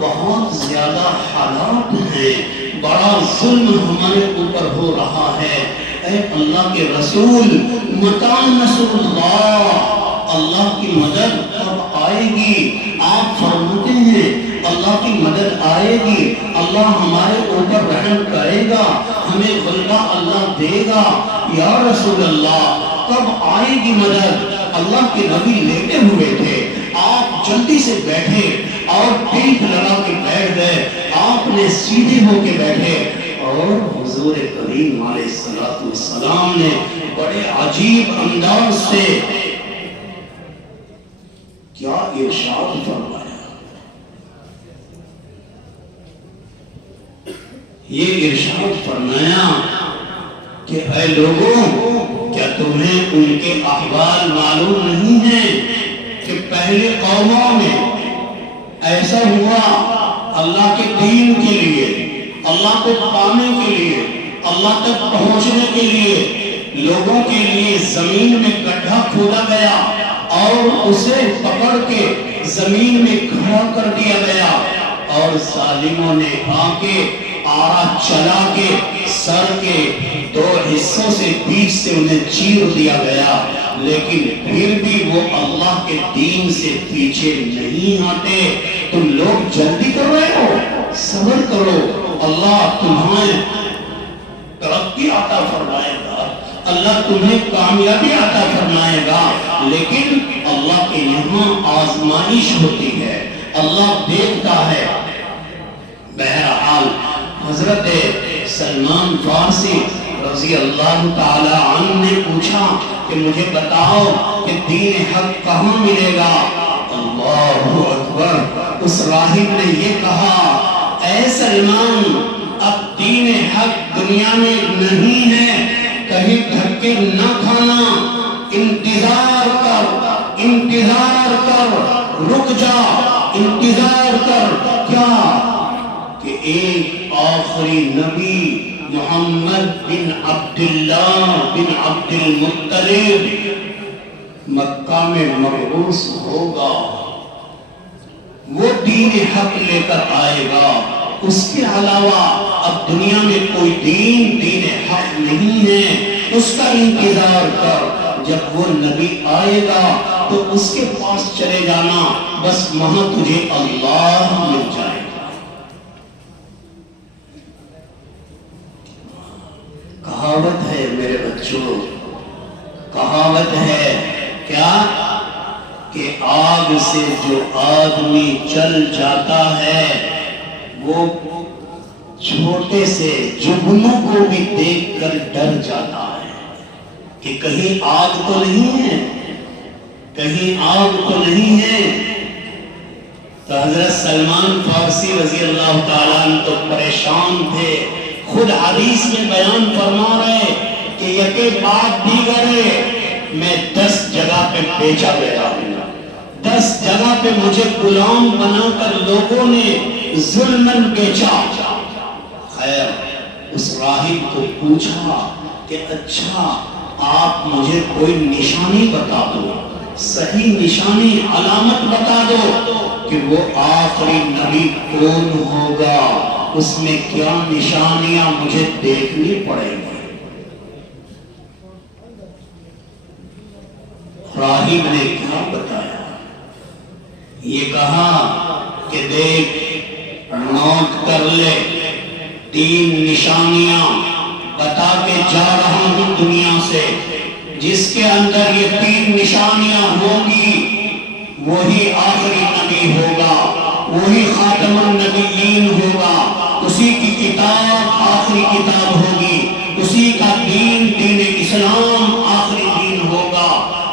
بہت زیادہ حالات ہیں، بڑا ظلم ہمارے اوپر ہو رہا ہے، اے اللہ کے رسول متى نصر اللہ، اللہ کی مدد کب آئے گی؟ آپ فرماتے ہیں اللہ کی مدد آئے گی، اللہ ہمارے اوپر رحم کرے گا، ہمیں غلبہ اللہ دے گا۔ یا رسول اللہ کب آئے گی مدد؟ اللہ کے نبی لیٹے ہوئے تھے، آپ جلدی سے بیٹھے اور پیٹھ لگا کے بیٹھ گئے، آپ نے سیدھے ہو کے بیٹھے اور حضور کریم علیہ السلام نے بڑے عجیب انداز سے کیا ارشاد فرمایا؟ یہ ارشاد فرمایا کہ اے لوگوں، کیا تمہیں ان کے احوال معلوم نہیں ہیں کہ پہلے قوموں میں ایسا ہوا، اللہ کے دین کے لیے، اللہ کو پانے کے لیے، اللہ تک پہنچنے کے لیے لوگوں کے لیے زمین میں گڈھا کھودا گیا اور اسے پکڑ کے زمین میں کھڑا کر دیا گیا، اور ظالموں نے آ کے آرا چلا کے سر کے دو حصوں سے بیچ سے انہیں چیر دیا گیا، لیکن پھر بھی وہ اللہ کے دین سے پیچھے نہیں ہٹے۔ تم لوگ جلدی کر رہے ہو، صبر کرو، اللہ تمہیں ترقی عطا فرمائے گا، اللہ تمہیں کامیابی عطا فرمائے گا، لیکن اللہ کے یہاں آزمائش ہوتی ہے، اللہ دیکھتا ہے۔ بہرحال حضرت سلمان فارسی رضی اللہ تعالی عنہ نے پوچھا کہ مجھے بتاؤ کہ دین حق کہاں ملے گا؟ اللہ اکبر، اس راہب نے یہ کہا، اے سلمان، اب دین حق دنیا میں نہیں ہے، کہیں دھکے نہ کھانا، انتظار کر، انتظار کر، رک جا، انتظار کر۔ کیا کہ ایک آخری نبی محمد بن عبداللہ بن عبد المطلب مکہ میں مبعوث ہوگا، وہ دین حق لے کر آئے گا، اس کے علاوہ اب دنیا میں کوئی دین حق نہیں ہے، اس کا انتظار کر، جب وہ نبی آئے گا تو اس کے پاس چلے جانا، بس وہاں تجھے اللہ مل جائے گا۔ کہاوت ہے میرے بچوں، کہاوت ہے کیا کہ آگ سے جو آدمی جل جاتا ہے وہ چھوٹے سے جگنوں کو بھی دیکھ کر ڈر جاتا ہے کہ کہیں آگ تو نہیں ہے، کہیں آگ تو نہیں ہے۔ تو حضرت سلمان فارسی رضی اللہ تعالیٰ عنہ تو پریشان تھے، خود حدیث میں بیان فرما رہے کہ یکے بعد دیگرے میں 10 جگہ پہ بیچا گیا ہوں، 10 جگہ پہ مجھے غلام بنا کر لوگوں نے ظلمن بیچا۔ خیر اس راہب کو پوچھا کہ اچھا آپ مجھے کوئی نشانی بتا دو، صحیح نشانی علامت بتا دو کہ وہ آخری نبی کون ہوگا، اس میں کیا نشانیاں مجھے دیکھنی پڑیں گی۔ راہب نے کیا بتایا؟ یہ کہا کہ دیکھ، نوٹ کر لے، 3 نشانیاں بتا کے جا رہا ہوں دنیا سے، جس کے اندر یہ 3 نشانیاں ہوں گی وہی آخری نبی ہوگا، وہی خاتم النبیین ہوگا، اسی کی کتاب آخری کتاب ہوگی، اسی کا دین دین اسلام آخری دین ہوگا،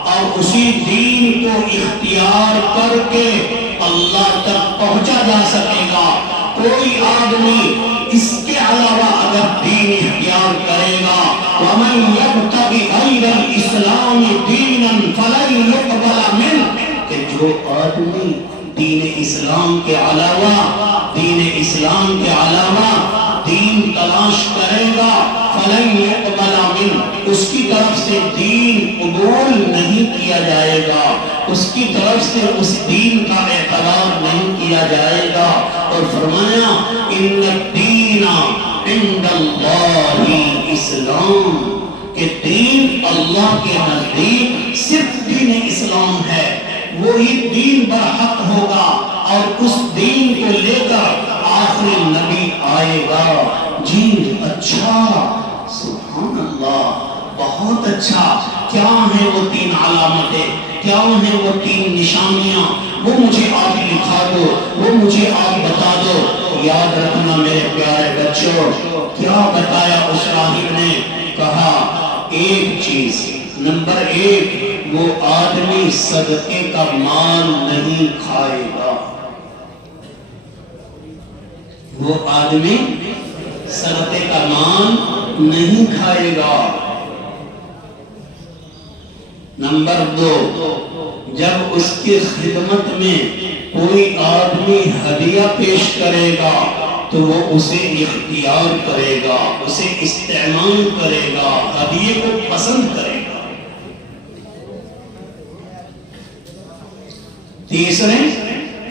اور اسی دین اختیار کر کے اللہ تک پہنچا جا سکے گا۔ کوئی آدمی اس کے علاوہ اگر دین اختیار کرے گا، وَمَن يَبْتَغِ غَيْرَ الْإِسْلَامِ دِينًا فَلَن يُقْبَلَ مِنْهُ، کہ جو آدمی دین اسلام کے علاوہ دین تلاش کرے گا، فَلَن يُقْبَلَ مِنْهُ، اس کی طرف سے دین قبول نہیں کیا جائے گا، اس کی طرف سے اس دین کا اعتراف نہیں کیا جائے گا۔ اور فرمایا ان الدین عند اللہ اسلام، کہ دین اللہ کے نزدیک صرف دین اسلام ہے، وہی دین برحق ہوگا، اور اس دین کو لے کر آخری نبی آئے گا۔ جی اچھا، سبحان اللہ، بہت اچھا، کیا ہیں وہ تین علامتیں، کیا ہیں وہ تین نشانیاں، وہ مجھے آپ لکھا دو، وہ مجھے آپ بتا دو۔ یاد رکھنا میرے پیارے بچوں، کیا بتایا اس راہب نے؟ کہا ایک چیز، نمبر ایک، وہ آدمی صدقے کا مال نہیں کھائے گا، وہ آدمی صدقے کا مال نہیں کھائے گا۔ نمبر دو، جب اس کی خدمت میں کوئی آدمی ہدیہ پیش کرے گا تو وہ اسے اختیار کرے گا، اسے استعمال کرے گا، ہدیے کو پسند کرے گا۔ تیسرے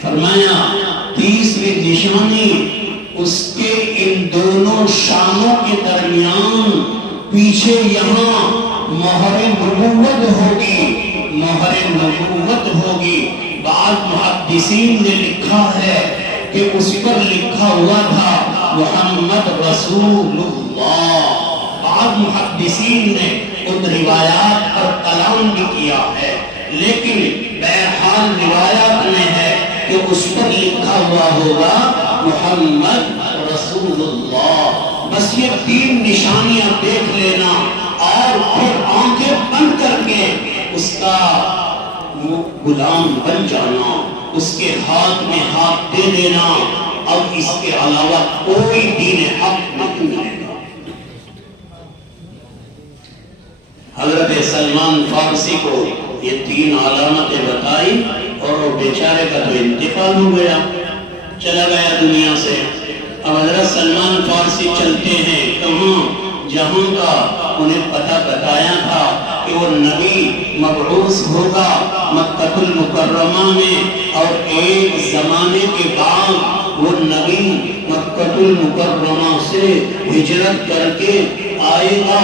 فرمایا، تیسری نشانی اس کے ان دونوں شانوں کے درمیان پیچھے یہاں مہر نبوت ہوگی، مہر نبوت ہوگی۔ بعض محدثین نے لکھا ہے کہ اس پر لکھا ہوا تھا محمد رسول اللہ۔ بعض محدثین نے ان روایات پر کلام بھی کیا ہے، لیکن بہرحال روایات میں ہے کہ اس پر لکھا ہوا ہوگا محمد رسول اللہ۔ بس یہ تین نشانیاں دیکھ لینا اور پھر آنکھیں بند کر کے اس کا غلام بن جانا، اس کے ہاتھ میں ہاتھ دے دینا۔ اب اس کے علاوہ کوئی دین حق نہیں ملے گا۔ حضرت سلمان فارسی کو یہ تین علامتیں بتائی اور وہ بیچارے کا تو انتقال ہو گیا، چلا گیا دنیا سے۔ اب حضرت سلمان فارسی چلتے ہیں کہاں؟ جہاں کا انہیں پتہ بتایا تھا کہ وہ نبی مبعوث ہوگا مکہ المکرمہ میں، اور ایک زمانے کے بعد وہ نبی مکہ المکرمہ سے ہجرت کر کے آئے گا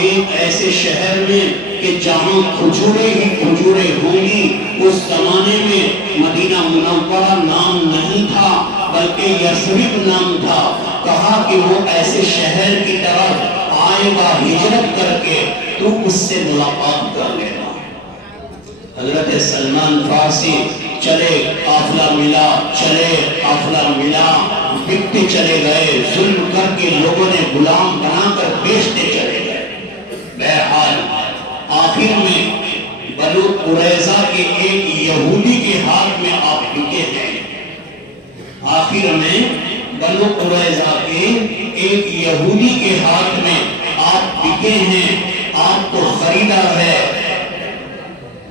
ایک ایسے شہر میں کہ جہاں کھجوریں ہی کھجوریں ہوں گی۔ اس زمانے میں مدینہ منورہ نام نہیں تھا بلکہ یثرب نام تھا۔ کہا کہ وہ ایسے شہر کی طرف آئے گا ہجرت کر کے، تو اس سے ملاقات کر لینا۔ حضرت سلمان فارسی چلے، قافلہ ملا، چلے قافلہ ملا، بکتے چلے گئے، ظلم کر کے لوگوں نے غلام بنا کر بیچتے چلے گئے۔ بہرحال آخر میں بنو قریظہ کے ایک یہودی کے ہاتھ میں آپ بکے ہیں۔ آخر میں بنو قریظہ کے ایک یہودی کے ہاتھ میں آپ بکے ہیں، آپ کو خریدا ہے۔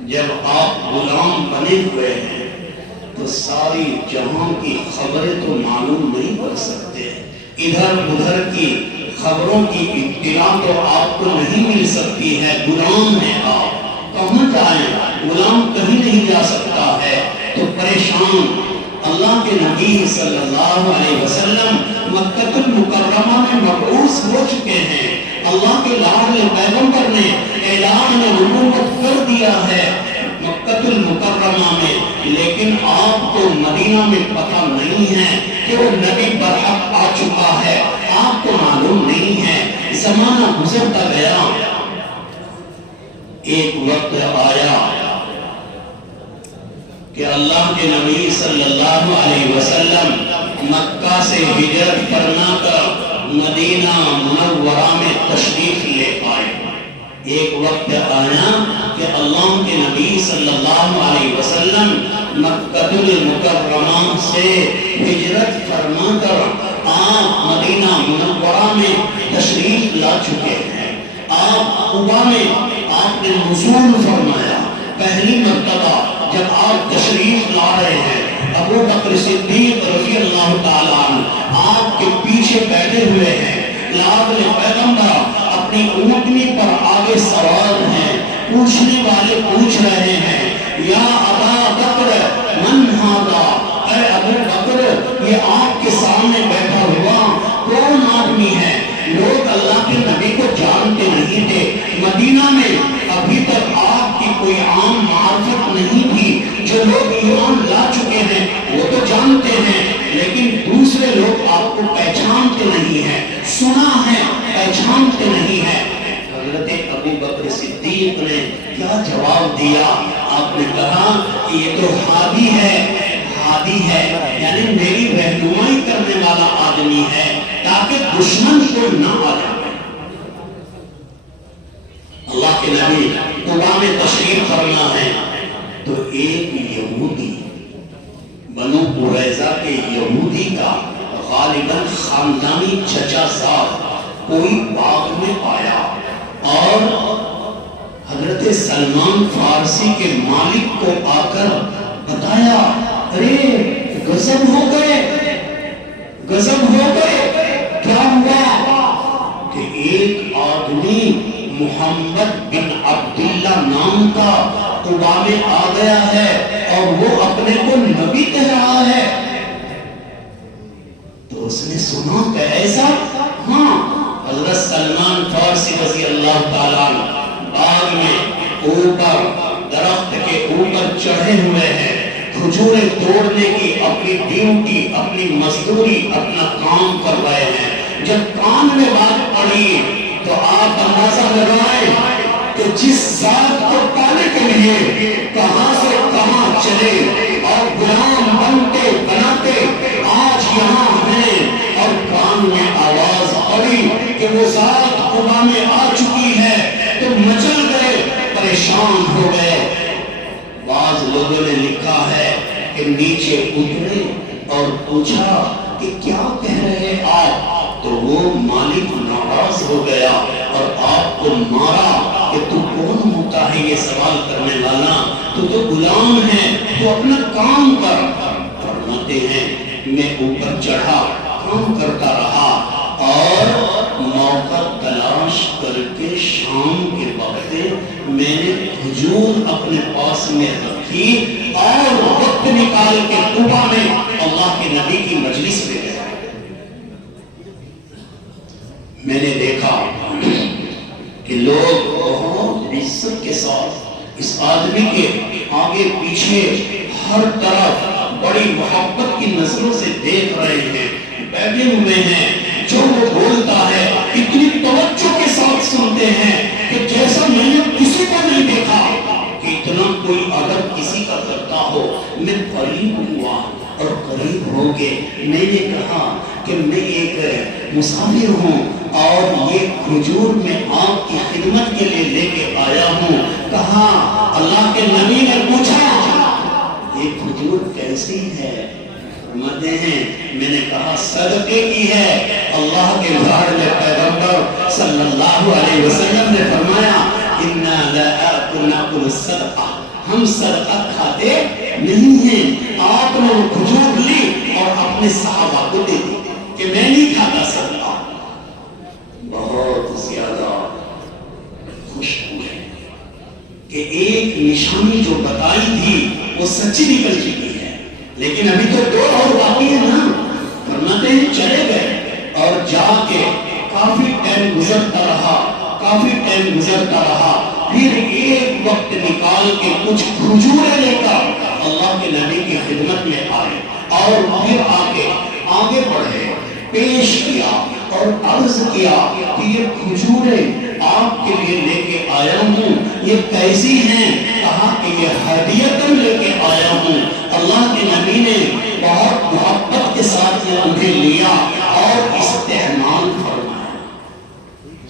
جب آپ غلام بنے ہوئے ہیں تو ساری جہاں کی خبریں تو معلوم نہیں کر سکتے، ادھر ادھر کی خبروں کی اطلاع تو آپ کو نہیں مل سکتی ہے۔ غلام ہیں آپ، کہاں جائیں؟ غلام کہیں نہیں جا سکتا ہے، تو پریشان۔ اللہ کے نبی صلی اللہ علیہ وسلم مکہ المکرمہ میں مبعوث ہو چکے ہیں۔ اللہ کے لاڈلے پیغمبر نے اعلان نبوت کر دیا ہے مکہ المکرمہ میں، لیکن آپ کو مدینہ میں پتہ نہیں ہے کہ وہ نبی برحق آ چکا ہے، آپ کو معلوم نہیں ہے۔ زمانہ گزرتا گیا، ایک وقت آیا کہ اللہ کے نبی صلی اللہ علیہ وسلم مکہ سے ہجرت فرما کر مدینہ منورہ میں تشریف لے آئے۔ ایک وقت آیا کہ اللہ کے نبی صلی اللہ علیہ وسلم مکہ المکرمہ سے ہجرت فرما کر آپ مدینہ منورہ میں تشریف لا چکے ہیں۔ آپ قباء میں آپ نے نزول فرمایا۔ پہلی مرتبہ جب آپ تشریف لا رہے ہیں، ابو بکر صدیق رضی اللہ تعالیٰ عنہ آپ کے پیچھے بیٹھے ہوئے ہیں۔ لاڈلے پیغمبر اپنی اونٹنی پر آگے سوار ہیں۔ پوچھنے والے پوچھ رہے ہیں، یا ابا بکر من ھذا، اے ابو بکر یہ آپ کے سامنے بیٹھا ہوا کون آدمی ہے؟ لوگ اللہ کے نبی کو جانتے نہیں تھے۔ مدینہ میں ابھی تک آپ کی کوئی عام معرفت نہیں تھی۔ جو لوگ ایمان لا چکے ہیں وہ تو جانتے ہیں، لیکن دوسرے لوگ آپ کو پہچانتے نہیں ہیں، سنا ہے پہچانتے نہیں ہیں۔ حضرت ابو بکر صدیق نے کیا جواب دیا؟ آپ نے کہا کہ یہ تو ہادی ہے، یعنی میری رہنمائی کرنے والا آدمی ہے تاکہ دشمن کو نہ آ جائے۔ اللہ کے نبی قباء میں تشریف فرما ہے تو ایک یہودی، بنو قریظہ کے یہودی کا غالباً خاندانی چچا زاد کوئی باغ میں آیا اور حضرت سلمان فارسی کے مالک کو آ کر بتایا، ارے غضب ہو گئے، کیا ہوا؟ کہ ایک آدمی محمد بن عبداللہ نام کا قباء میں آ گیا ہے اور وہ اپنے کو نبی کہہ رہا ہے۔ تو اس نے سنا کہ ایسا؟ ہاں۔ حضرت سلمان فارسی رضی اللہ تعالیٰ عنہ باغ میں اوپر درخت کے اوپر چڑھے ہوئے ہیں، کھجوریں توڑنے کی اپنی ڈیوٹی، اپنی مزدوری، اپنا کام کر رہے ہیں۔ جب کان میں بات پڑی تو آپ اندازہ لگائیں کہ جس ذات کو پانے کے لیے کہاں سے کہاں چلے اور غلام بنتے بناتے آج یہاں ہیں، اور کان میں آواز پڑی کہ وہ ذات قباء میں آ چکی ہے تو مچل گئے، پریشان ہو گئے۔ بعض لوگوں نے لکھا ہے کہ نیچے اترے اور پوچھا کہ کیا کہہ رہے آپ؟ تو وہ مالک ناراض ہو گیا اور آپ کو مارا کہ تو کون ہوتا ہے یہ سوال کرنے والا؟ تو غلام ہے، تو اپنا کام کر۔ فرماتے ہیں میں اوپر چڑھا، کام کرتا رہا اور موقع تلاش کر کے شام کے وقت میں نے کھجور اپنے پاس میں رکھی اور وقت نکال کے قباء میں اللہ کے نبی کی مجلس میں گیا۔ میں نے دیکھا کہ لوگ بہت عزت کے ساتھ اس آدمی کے آگے پیچھے ہر طرف بڑی محبت کی نظروں سے دیکھ رہے ہیں، بیٹھے ہوئے ہیں۔ جو وہ بولتا ہے اتنی توجہ کے ساتھ سنتے ہیں کہ جیسا میں نے کسی کو نہیں دیکھا کہ اتنا کوئی ادب کسی کا کرتا ہو۔ میں قریب ہوا اور قریب ہو کے میں نے کہا کہ میں ایک مسافر ہوں اور یہ کھجور میں آپ کی خدمت کے لیے لے کے آیا ہوں۔ کہا اللہ کے نبی نے پوچھا یہ کھجور کیسی ہے؟ فرماتے ہیں میں نے کہا صدقے کی ہے۔ اللہ کے لاڈلے پیغمبر صلی اللہ علیہ وسلم نے فرمایا اِنَّا لَا نَأْكُلُ الصَّدْقَةَ، ہم صدقہ کھاتے نہیں ہیں۔ آپ نے وہ کھجور لی اور اپنے صحابہ کو دے دی کہ میں نہیں کھاتا صدقہ۔ بہت زیادہ خوش ہوئے کہ ایک نشانی جو بتائی تھی وہ سچی نکل چکی ہے، لیکن ابھی تو دو اور باقی ہے نا۔ فرماتے ہیں چلے گئے اور جا کے کافی ٹائم گزرتا رہا، پھر ایک وقت نکال کے کچھ کھجوریں لے کر اللہ کے نبی کی خدمت میں آئے اور پھر آگے بڑھے، پیش کیا اور عرض کیا کہ یہ کھجوریں آپ کے لیے لے کے آیا ہوں، یہ کیسی ہیں؟ کہا کہ یہ ہدیتاً لے کے آیا ہوں۔ اللہ کے نبی نے بہت محبت کے ساتھ انہیں لیا اور استعمال فرمایا۔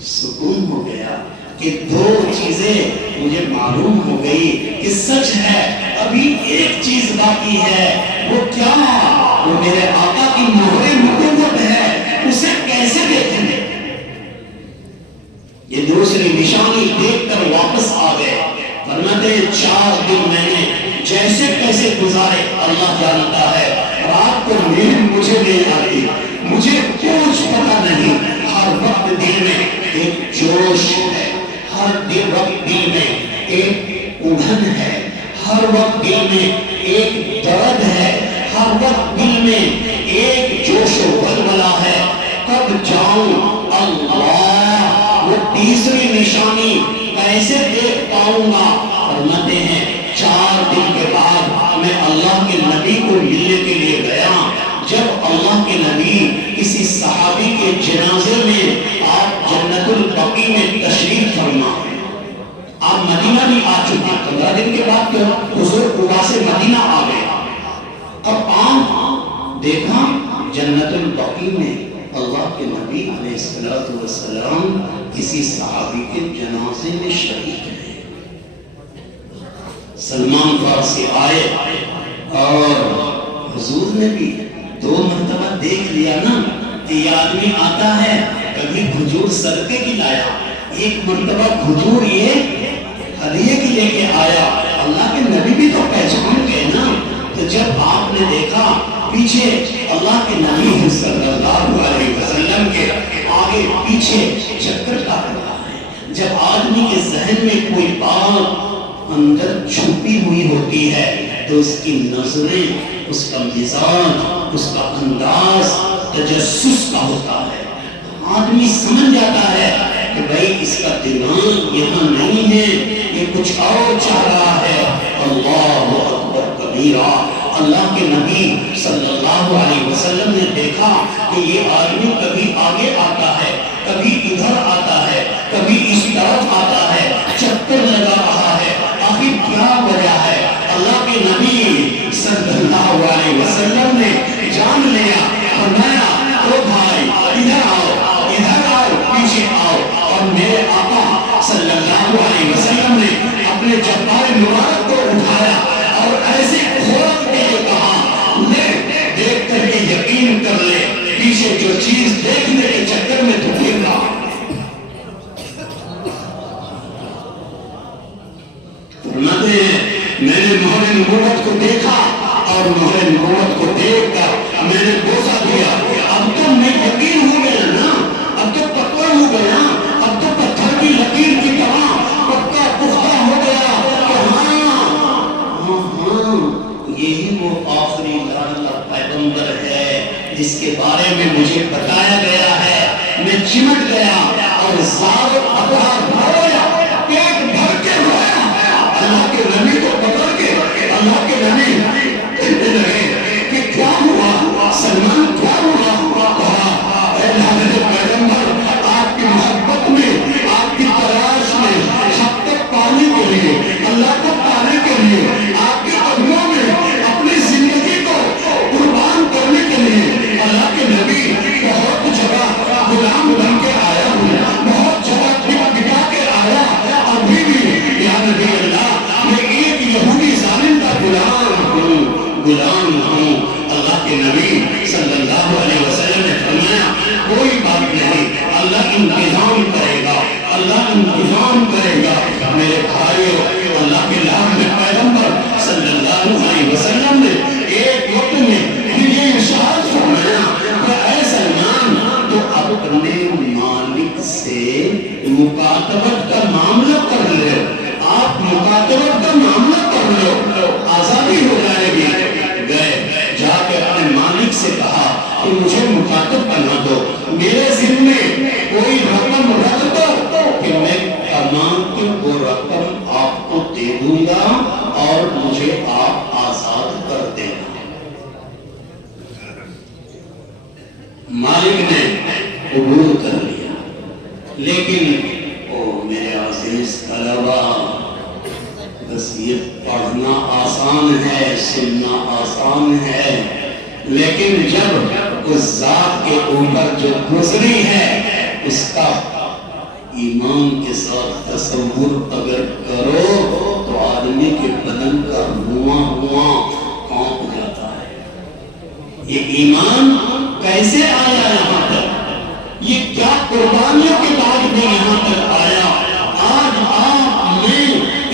سکون ہو گیا کہ کہ دو چیزیں مجھے معلوم ہو گئی کہ سچ ہے، ابھی ایک چیز باقی ہے، وہ کیا؟ وہ میرے آقا کی مہر نبوت ہے، اسے کیسے دیکھیں؟ یہ دوسری نشانی دیکھ کر واپس آ گئے۔ فرماتے ہیں 4 دن میں نے جیسے کیسے گزارے اللہ جانتا ہے، رات کو نیند مجھے نہیں آتی، مجھے کچھ پتا نہیں، ہر وقت دل میں ایک جوش ہے، ہر وقت دل میں ایک اڑھن ہے، ہر وقت دل میں ایک درد ہے، ہر وقت دل میں ایک جوش و ولولہ ہے، کب جاؤں اللہ، وہ تیسری نشانی کیسے دیکھ پاؤں گا؟ فرماتے ہیں 4 دن کے بعد میں اللہ کے نبی کو ملنے کے لیے گیا۔ جب اللہ کے نبی کسی صحابی کے جنازے میں، آپ جنت البقیع میں تشریف فرما، آپ مدینہ بھی آ چکے، 15 دن کے بعد تو حضور قبا سے مدینہ آ گئے۔ اب آپ دیکھا جنت البقیع میں اللہ کے نبی علیہ السلام کسی صحابی کے جنازے میں شریک ہیں۔ سلمان فارسی آئے اور حضور نے بھی 2 مرتبہ دیکھ لیا نا کہ یہ آدمی آتا ہے، کبھی کھجور صدقے کی لایا، ایک مرتبہ کھجور یہ ہدیے کی لے کے آیا، اللہ کے نبی بھی تو پہچان گئے نا۔ تو جب آپ نے دیکھا پیچھے اللہ کے نبی صلی اللہ علیہ وسلم کے آگے پیچھے چکر کاٹ رہا ہے، جب آدمی کے ذہن میں کوئی بات اندر چھپی ہوئی ہوتی ہے تو اس کی نظریں، اس کا مزاج، اس کا انداز تجسس کا ہوتا ہے، آدمی سمجھ جاتا ہے کہ بھائی اس کا دماغ یہاں نہیں ہے، یہ کچھ اور چاہ رہا ہے۔ اللہ اکبر کبیرہ، اللہ کے نبی صلی اللہ علیہ وسلم نے دیکھا کہ یہ آدمی کبھی آگے آتا ہے، کبھی ادھر آتا ہے، کبھی اس طرف آتا ہے، چکر لگا رہا ہے، آخر کیا وجہ ہے؟ اللہ کے نبی صلی اللہ علیہ وسلم نے جان لیا، فرمایا او بھائی ادھر آؤ، ادھر آؤ، پیچھے آؤ۔ اور میرے آقا صلی اللہ علیہ وسلم نے اپنے جبار مبارک کو اٹھایا اور ایسے کھول کے کہا، لے دیکھ کر کے یقین کر لے، پیچھے جو چیز دیکھنے کے چکر میں تو گر رہا۔ فرماتے ہیں میں نے مہر نبوت کو دیکھا اور مہر نبوت کو دیکھ کر میں نے بوسہ دیا، اب تو میں یقین ہو گیا نا، اب تو پکا ہو گیا، اب تو پتھر کی لکیر کی طرح پکا پختہ ہو گیا کہ ہاں یہی وہ آخری لاڈلا پیغمبر ہے جس کے بارے میں مجھے بتایا گیا ہے۔ میں چمٹ گیا اور زار اپرار بھرویا، پیٹ بھر کے رویا، اللہ کے نبی کو پکڑ کے۔ اللہ کے نبی کہنے لگے کہ کیا ہوا سلمان، کیا ہوا؟ کہا اے اللہ کے پیغمبر، آپ کی محبت میں، آپ کی تلاش میں، حق تک پانے کے لیے، اللہ کو پانے کے لیے، آپ کے قدموں میں اپنی زندگی کو قربان کرنے کے لیے اللہ کے نبی بہت جگہ غلام بن کے آیا ہوں، بہت جگہ بٹا کے آیا، ابھی بھی یا نبی اللہ میں ایک یہودی ظالم کا غلام ہوں۔ اللہ کے نبی صلی اللہ علیہ وسلم نے فرمایا کوئی بات نہیں، اللہ انتظام کرے گا، اللہ انتظام کرے گا۔ میرے بھائیو، اللہ کے لاڈلے پیغمبر صلی اللہ علیہ وسلم نے ایک وقت میں یہ ارشاد فرمایا کہ اے سلمان، تو اب اپنے مالک سے مکاتبت کا معاملہ کر لے، آپ مکاتبت کا معاملہ کر لو، آزادی ہو جائے گی۔ گئے جا کے اپنے مالک سے کہا کہ مجھے مکاتب بنا دو، میرے ذمہ کوئی رقم رکھ دو کہ میں کما کے وہ رقم آپ کو دے دوں گا اور مجھے آپ آزاد کر دینا۔ مالک نے قبول کر لیا، لیکن او میرے عزیز طلبہ، بس یہ پڑھنا آسان ہے، سننا آسان ہے، لیکن جب اس ذات کے اوپر جو گزری ہے اس کا ایمان کے ساتھ تصور اگر کرو تو آدمی کے بدن کا رواں کانپ جاتا ہے۔ یہ ایمان کیسے آیا یہاں تک؟ یہ کیا قربانیوں کے بعد میں یہاں تک آیا؟ آج آپ میں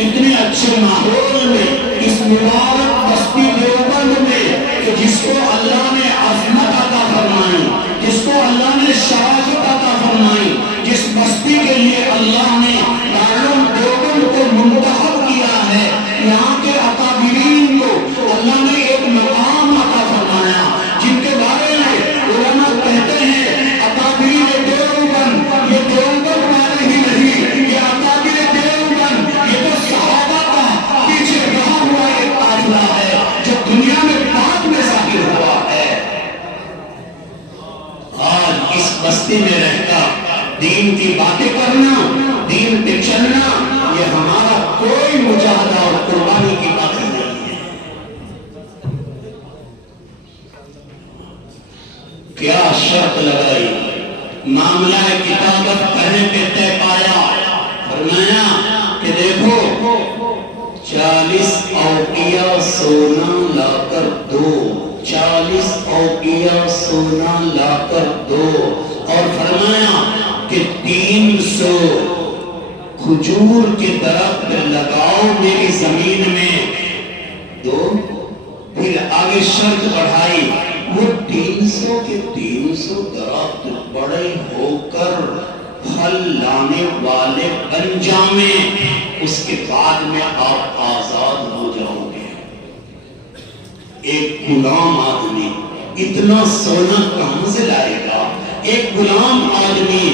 اتنے اچھے ماحول میں، اس مبارک بستی دیوبند میں، کہ جس کو اللہ نے عظمت عطا فرمائی، جس کو اللہ نے شرافت عطا فرمائی، جس بستی کے لیے اللہ نے دارالعلوم دیوبند کو منتخب کیا ہے، یہاں کے اکابرین کو اللہ نے ایک مقام عطا فرمایا، جن کے بارے میں علماء کہتے ہیں اکابرین دیوبند، یہ دیوبند والے ہی نہیں، یہ اکابر دیوبند، یہ تو صحابہ کا پیچھے رہا ہوا ایک قافلہ ہے جو دنیا میں بعد میں ظاہر ہوا ہے۔ آج اس بستی میں رہتا دین کی باتیں کرنا، دین پہ چلنا، یہ ہمارا کوئی مجاہدہ اور قربانی کی بات نہیں ہے۔ کیا شرط لگائی؟ معاملہ کتابت کہنے پہ طے پایا، فرمایا کہ دیکھو 40 اوقیہ سونا لا کر دو، 40 اوقیہ سونا لا کر دو، اور فرمایا کہ 300 کھجور کے درخت لگاؤ میری زمین میں دو۔ پھر آگے شرط بڑھائی، وہ 300 کے 300 درخت بڑے ہو کر پھل لانے والے بن جائیں، اس کے بعد میں آپ آزاد ہو جاؤ گے۔ ایک غلام آدمی اتنا سونا کہاں سے لائے گا؟ ایک غلام آدمی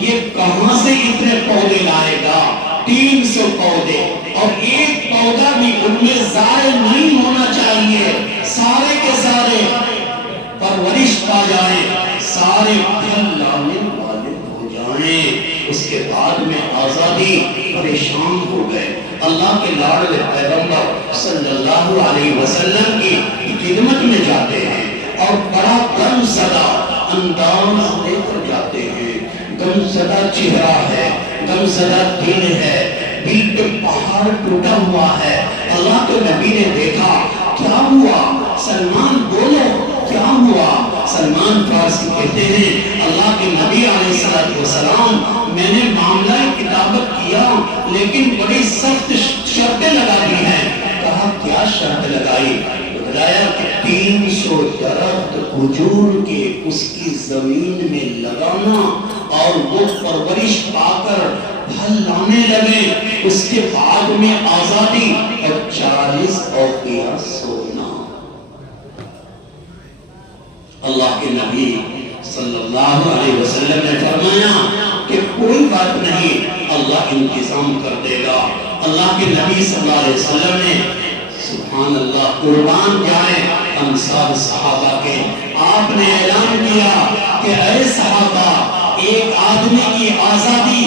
یہ کہاں سے اتنے پودے لائے گا؟ 300 پودے، اور ایک پودا بھی ان میں ضائع نہیں ہونا چاہیے، سارے کے سارے پرورش پا جائیں، سارے پھل لانے والے ہو جائیں، اس کے بعد میں آزادی۔ پریشان ہو گئے، اللہ کے لاڈلے پیغمبر صلی اللہ علیہ وسلم کی خدمت میں جاتے ہیں اور بڑا غم زدہ انداز لے کر جاتے ہیں، غم زدہ چہرہ ہے، غم زدہ دل ہے، دل پہ پہاڑ ٹوٹا ہوا ہے۔ اللہ کے نبی نے دیکھا، کیا ہوا؟ سلمان بولو، کیا ہوا؟ سلمان فارسی کہتے ہیں اللہ کے نبی علیہ السلام، میں نے معاملہ کتابت کیا لیکن بڑی سخت شرطیں لگا دی ہیں۔ کہا کیا شرط لگائی؟ بتایا کہ 300 درخت کھجور کے اس کی زمین میں لگانا اور وہ پرورش پا کر پھل لانے لگے، اس کے بعد میں آزادی، اور 40 اوقیہ سونا۔ اللہ کے نبی صلی اللہ علیہ وسلم نے فرمایا کہ کوئی بات نہیں، اللہ انتظام کر دے گا۔ اللہ کے نبی صلی اللہ علیہ وسلم نے سبحان اللہ قربان جائیں انصار صحابہ کے، آپ نے اعلان کیا کہ اے صحابہ، ایک آدمی کی آزادی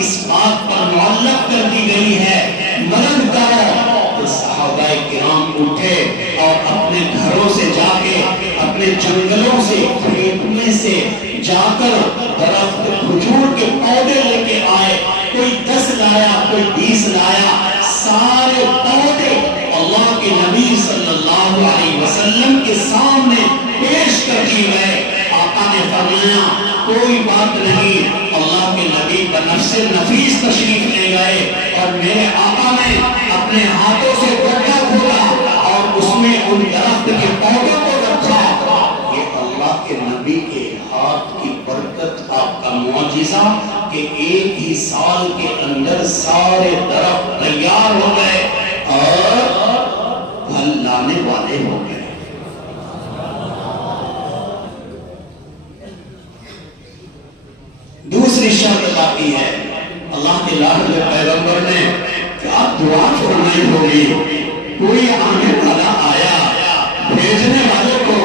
اس بات پر معلق کر دی گئی ہے، مدد کرو۔ تو صحابہ کرام اٹھے اور اپنے گھروں سے جا کے، اپنے جنگلوں سے، کھیتوں سے جا کر درخت کھجور کے پودے لے کے آئے، کوئی 10 لایا، کوئی 20 لایا، سارے پودے اللہ کے نبی صلی اللہ علیہ وسلم کے سامنے پیش کر دی گئے۔ آقا نے فرمایا کوئی بات نہیں، اللہ کے نبی بنفس نفیس تشریف لے گئے اور میرے آقا نے اپنے ہاتھوں سے گڈھا کھولا اور اس میں ان درخت کے پودوں کو رکھا۔ یہ اللہ کے نبی کے ہاتھ کی برکت، آپ کا معجزہ کہ ایک ہی سال کے اندر سارے درخت تیار ہو گئے اور پھل لانے والے ہو گئے۔ دوسری شرط باقی ہے، اللہ کے لاڈلے پیغمبر نے کیا دعا فرمائی ہوگی؟ کوئی آنے والا آیا، بھیجنے والے کو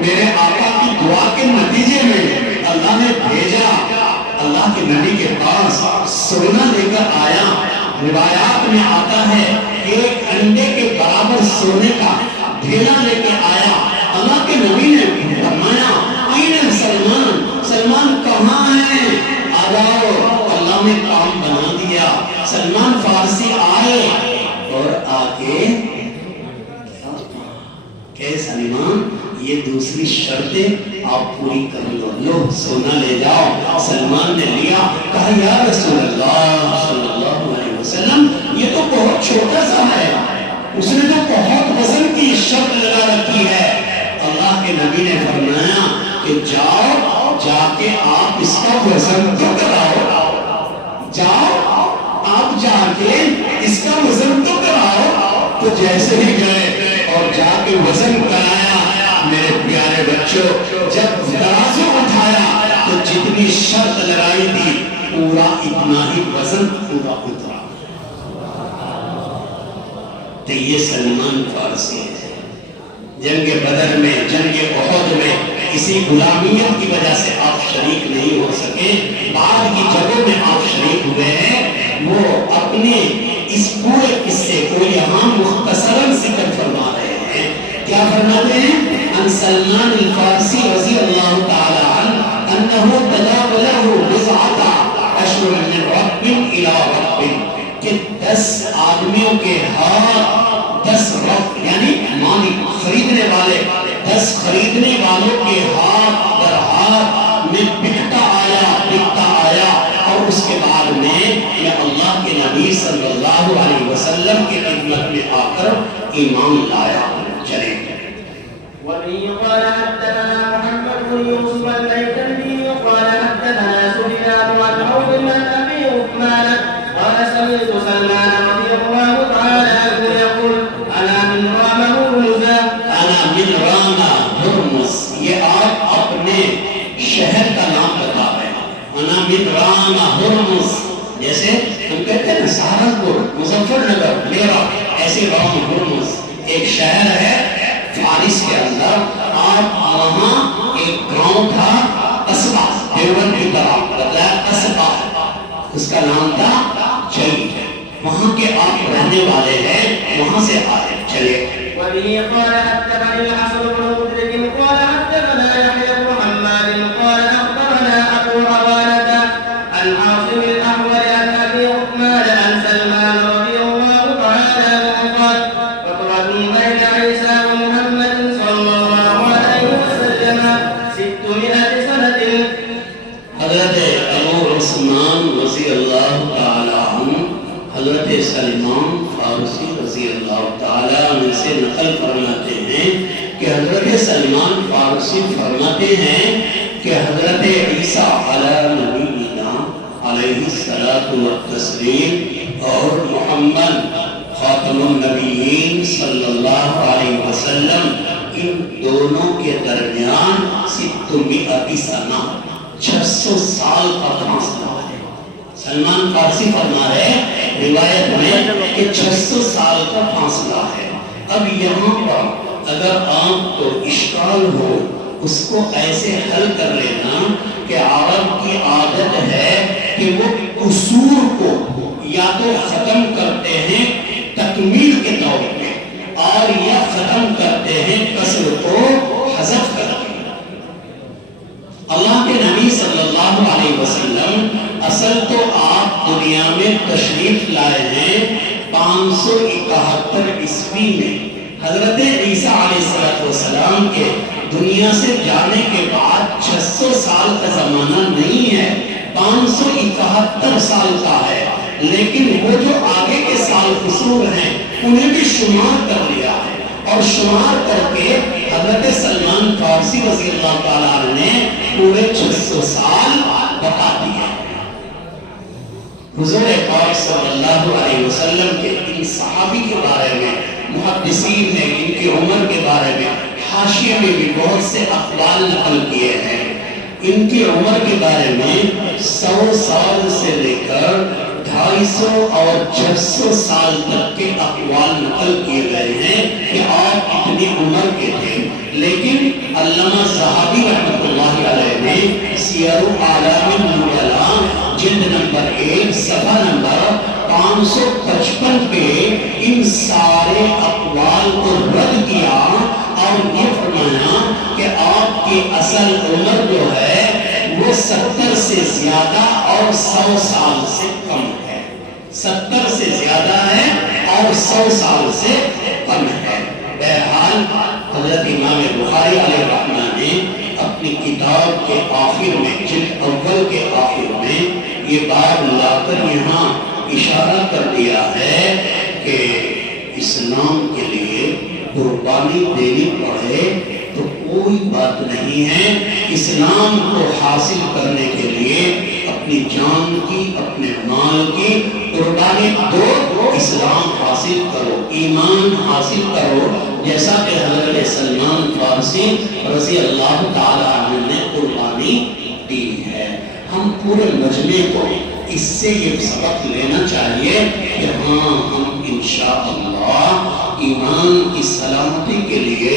میرے آقا کی دعا کے نتیجے میں اللہ نے بھیجا، اللہ کے نبی کے پاس سونا لے کر آیا۔ روایات میں آتا ہے ایک انڈے کے برابر سونے کا ڈھیلا لے کے آیا۔ اللہ کے نبی نے فرمایا، سلمان کہاں ہے؟ آ جاؤ۔ اللہ نے کام بنا دیا. سلمان فارسی آئے اور آ کے کہ سلمان یہ دوسری شرطیں آپ پوری کر لو, لو سونا لے جاؤ. سلمان نے لیا, کہا یا رسول اللہ صلی اللہ علیہ وسلم یہ تو بہت چھوٹا سا ہے, اس نے تو بہت وزن کی شرط لگا رکھی ہے. اللہ کے نبی نے فرمایا کہ جاؤ جا کے آپ اس کا وزن تو کراؤ, جاؤ آپ جا کے اس کا وزن تو کراؤ. تو جیسے ہی گئے اور جا کے وزن کرایا, میرے پیارے بچوں جب ترازو اٹھایا تو جتنی شرط لگائی تھی پورا اتنا ہی وزن پورا اترا. تو یہ سلمان فارسی ہے. جنگ بدر میں, جنگ احد میں کسی غلامیت کی وجہ سے آپ شریک نہیں ہو سکے, بعد کی جگہوں میں آپ شریک ہوئے ہیں. وہ اپنے اس پورے قصے کو یہاں مختصراً ذکر فرما رہے ہیں. کیا فرماتے ہیں؟ ان سلمان الفارسی رضی اللہ تعالی عنہ انہو تداولہ بضعۃ اشہر من رب الی رب, کہ 10 آدمیوں کے ہاتھ 10 رب یعنی مالی خریدنے والے 10 خریدنے والوں کے ہاتھ در ہاتھ میں بکتا آیا اور اس کے بعد میں اللہ کے نبی صلی اللہ علیہ وسلم کی خدمت میں آ کر ایمان لایا. چلے وبه قال حدثنا محمد بن يوسف البيكندي قال حدثنا سفيان عن عوف بن ابي عثمان قال سمعت سلمان رضي الله تعالى عنه يقول انا من رام هرمز. انا من رام ہرمز, یہ آپ اپنے شہر کا نام بتا رہے ہیں. انا من رام ہرمز, جیسے ہم کہتے ہیں سہارنپور, مظفر نگر, میرا, ایسے رام ہرمز ایک شہر ہے فارس کے اندر. آپ وہاں ایک گاؤں تھا قصبہ, دیوبند کی طرف بتایا قصبہ, اس کا نام تھا چلی, وہاں کے آپ رہنے والے ہیں, وہاں سے آئے. چلے وبه قال حدثني الحسن بن مدرك قال حدثنا يحيى بن حماد قال اخبرنا ابو عوانة عن عاصم الاحول عن ابي عثمان عن سلمان رضي الله تعالى عنه قال فترة بين عيسى ومحمد صلى الله عليه وسلم 600 سنة. حضرت ابو عثمان رضی اللہ تعالی عنہ حضرت سلمان فارسی رضی اللہ تعالی عنہ سے نقل فرماتے ہیں کہ حضرت سلمان فارسی فرماتے ہیں کہ حضرت عیسیٰ علیہ نبینا علیہ الصلاۃ والتسلیم اور محمد خاتم النبیین صلی اللہ علیہ وسلم, ان دونوں کے درمیان 600 سنہ 600 سال کا فاصلہ ہے. سلمان فارسی فرما رہے روایت میں کہ 600 سال کا فاصلہ ہے. اب یہاں پر اگر آپ کو اشکال ہو اس کو ایسے حل کر لینا کہ عرب کی عادت ہے کہ وہ قصور کو یا تو ختم کرتے ہیں تکمیل کے طور پہ اور یا ختم کرتے ہیں کسر کو حذف کر کے. اللہ کے نبی صلی اللہ علیہ وسلم اصل تو آپ دنیا میں تشریف لائے ہیں 571 عیسوی میں. حضرت عیسیٰ علیہ السلام کے دنیا سے جانے کے بعد 600 سال کا زمانہ نہیں ہے, 571 سال کا ہے. لیکن وہ جو آگے کے سال قصور ہیں انہیں بھی شمار کر لیا ہے, اور شمار کر کے حضرت سلمان فارسی رضی اللہ تعالیٰ عنہ نے پورے 600 سال بتا دیے. حضور پاک صلی اللہ علیہ وسلم کے ان صحابی کے بارے میں محدثین نے ان کی عمر کے بارے میں حاشیے میں بھی بہت سے اقوال نقل کیے ہیں. ان کی عمر کے بارے میں 100 سال سے لے کر 250 اور 600 سال تک کے اقوال نقل کیے گئے ہیں کہ آپ اتنی عمر کے تھے. لیکن علامہ ذہبی رحمۃ اللہ علیہ نے سیر اعلام النبلاء جلد نمبر 1 صفحہ نمبر 555 پہ ان سارے اقوال کو رد کیا اور یہ فرمایا کہ آپ کی اصل عمر جو ہے وہ وہ 70 سے زیادہ اور 100 سال سے کم ہے. 70 سے زیادہ ہے اور 100 سال سے کم ہے. بہرحال حضرت امام بخاری علیہ الرحمہ نے اپنی کتاب کے آخر میں، جلد اول کے آخر میں یہ بات لا کر یہاں اشارہ کر دیا ہے کہ اسلام کے لیے قربانی دینی پڑے تو کوئی بات نہیں ہے. اسلام کو حاصل کرنے کے لیے اپنی جان کی، اپنے مال کی قربانی دو. اسلام حاصل کرو، ایمان حاصل کرو، جیسا کہ حضرت سلمان فارسی رضی اللہ تعالی عنہ نے قربانی دی ہے. ہم پورے مجمع کو اس سے یہ سبق لینا چاہیے کہ ہاں ہم انشاءاللہ ایمان کی سلامتی کے لیے،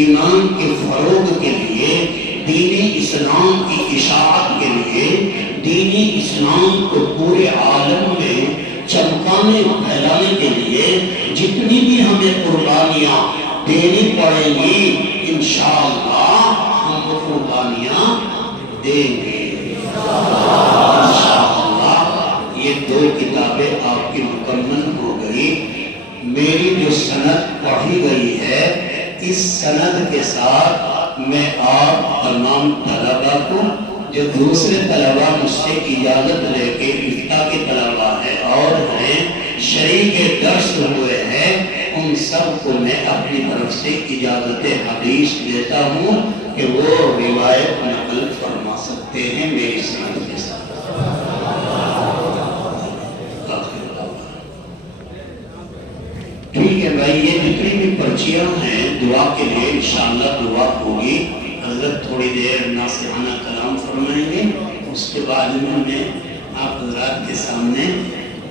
ایمان کے فروغ کے لیے، دینی اسلام کی اشاعت کے لیے، دینی اسلام کو پورے عالم میں چمکانے پھیلانے کے لیے جتنی بھی ہمیں قربانیاں دینی پڑیں گی انشاءاللہ ہم وہ قربانیاں دیں گے. یہ 2 کتابیں آپ کی مکمل ہو گئی. میری جو سند پڑھی گئی ہے اس سند کے ساتھ میں آپ تمام طلبہ کو، جو دوسرے طلبہ مجھ سے اجازت لے کے افتاء کے طلبہ ہیں اور ہیں شریک درس ہوئے ہیں، ان سب کو میں اپنی طرف سے اجازت حدیث دیتا ہوں کہ وہ روایت نقل فرما سکتے ہیں میری سند کے ساتھ. ٹھیک ہے بھائی، یہ جتنی بھی پرچیاں ہیں دعا کے لیے انشاءاللہ دعا ہوگی. حضرت تھوڑی دیر ناصحانہ کلام فرمائیں گے، اس کے بعد میں آپ حضرات کے سامنے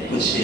کچھ